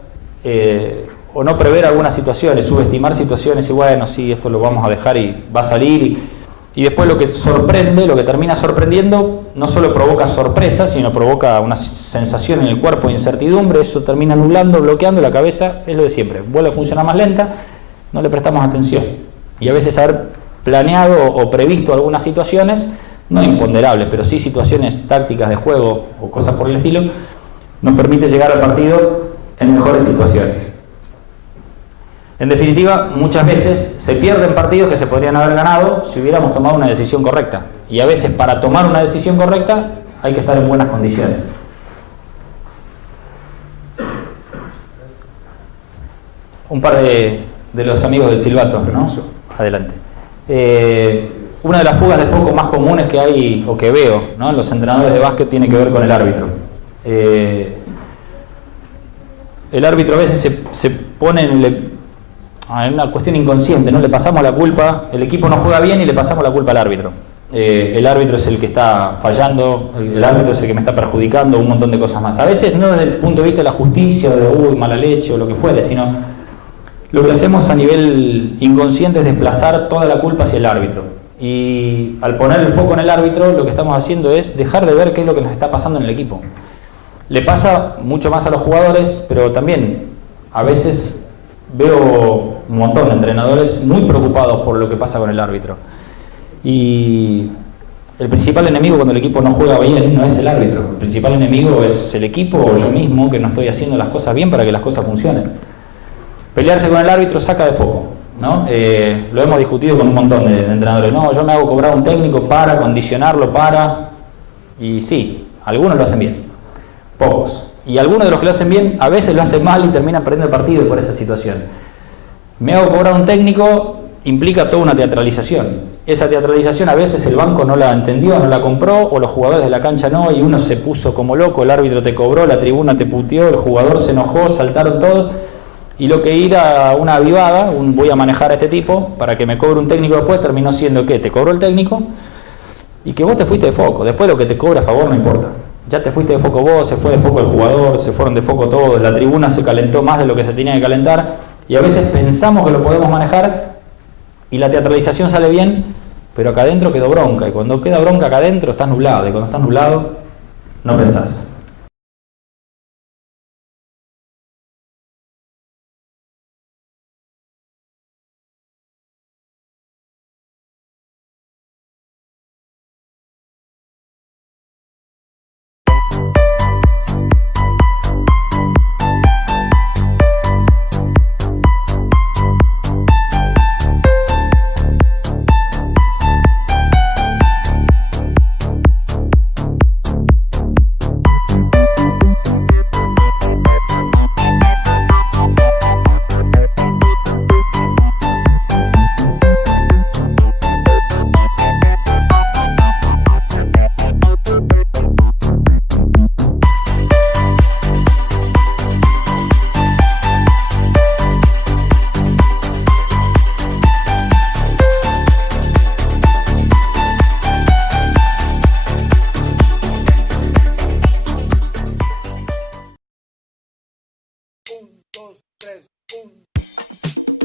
o no prever algunas situaciones, subestimar situaciones y bueno, sí, esto lo vamos a dejar y va a salir y después lo que sorprende, lo que termina sorprendiendo, no solo provoca sorpresa, sino provoca una sensación en el cuerpo de incertidumbre, eso termina nublando, bloqueando la cabeza, es lo de siempre, vuelve a funcionar más lenta, no le prestamos atención y a veces haber planeado o previsto algunas situaciones, no imponderables, pero sí situaciones tácticas de juego o cosas por el estilo, nos permite llegar al partido en mejores situaciones. En definitiva, muchas veces se pierden partidos que se podrían haber ganado si hubiéramos tomado una decisión correcta. Y a veces para tomar una decisión correcta hay que estar en buenas condiciones. Un par de los amigos del silbato, ¿no? Adelante. Una de las fugas de foco más comunes que hay o que veo, ¿no?, en los entrenadores de básquet tiene que ver con el árbitro. El árbitro a veces se pone en una cuestión inconsciente, ¿no? Le pasamos la culpa, el equipo no juega bien y le pasamos la culpa al árbitro. El árbitro es el que está fallando, el árbitro es el que me está perjudicando, un montón de cosas más. A veces no desde el punto de vista de la justicia, de mala leche o lo que fuere, sino lo que hacemos a nivel inconsciente es desplazar toda la culpa hacia el árbitro. Y al poner el foco en el árbitro, lo que estamos haciendo es dejar de ver qué es lo que nos está pasando en el equipo. Le pasa mucho más a los jugadores, pero también a veces veo un montón de entrenadores muy preocupados por lo que pasa con el árbitro. Y el principal enemigo cuando el equipo no juega bien no es el árbitro. El principal enemigo es el equipo o yo mismo, que no estoy haciendo las cosas bien para que las cosas funcionen. Pelearse con el árbitro saca de foco, ¿no? Lo hemos discutido con un montón de entrenadores. No, yo me hago cobrar un técnico para condicionarlo, para... Y sí, algunos lo hacen bien, pocos. Y algunos de los que lo hacen bien a veces lo hacen mal y terminan perdiendo el partido por esa situación. Me hago cobrar un técnico implica toda una teatralización. Esa teatralización a veces el banco no la entendió, no la compró, o los jugadores de la cancha no, y uno se puso como loco, el árbitro te cobró, la tribuna te puteó, el jugador se enojó, saltaron todos, y lo que ir a una avivada, voy a manejar a este tipo para que me cobre un técnico después, terminó siendo que te cobró el técnico y que vos te fuiste de foco. Después lo que te cobra a favor no importa. Ya te fuiste de foco vos, se fue de foco el jugador, se fueron de foco todos, la tribuna se calentó más de lo que se tenía que calentar, y a veces pensamos que lo podemos manejar y la teatralización sale bien, pero acá adentro quedó bronca, y cuando queda bronca acá adentro estás nublado, y cuando estás nublado no pensás.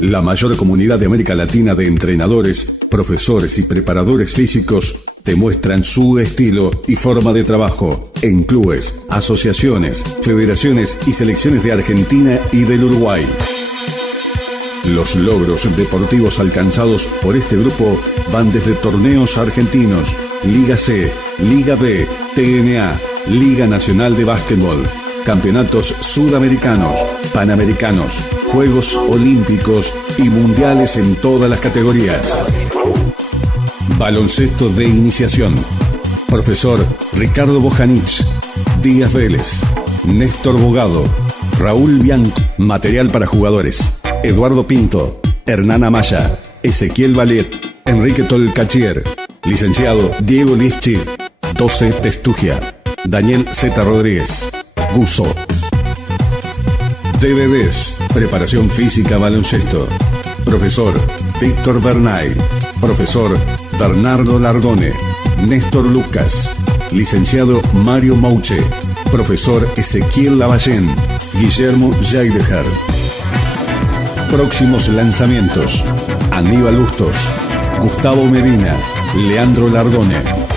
La mayor comunidad de América Latina de entrenadores, profesores y preparadores físicos te muestran su estilo y forma de trabajo en clubes, asociaciones, federaciones y selecciones de Argentina y del Uruguay. Los logros deportivos alcanzados por este grupo van desde torneos argentinos, Liga C, Liga B, TNA, Liga Nacional de Básquetbol, campeonatos sudamericanos, panamericanos, Juegos Olímpicos y mundiales en todas las categorías. Baloncesto de iniciación. Profesor Ricardo Bojanich, Díaz Vélez, Néstor Bogado, Raúl Bianco. Material para jugadores: Eduardo Pinto, Hernán Amaya, Ezequiel Valet, Enrique Tolcachier, licenciado Diego Lischi, 12 Testugia, Daniel Z. Rodríguez, Guso. DVDs, preparación física baloncesto. Profesor Víctor Bernay, profesor Bernardo Lardone, Néstor Lucas. Licenciado Mario Mauche. Profesor Ezequiel Lavallén. Guillermo Jaidejar. Próximos lanzamientos: Aníbal Bustos, Gustavo Medina, Leandro Lardone.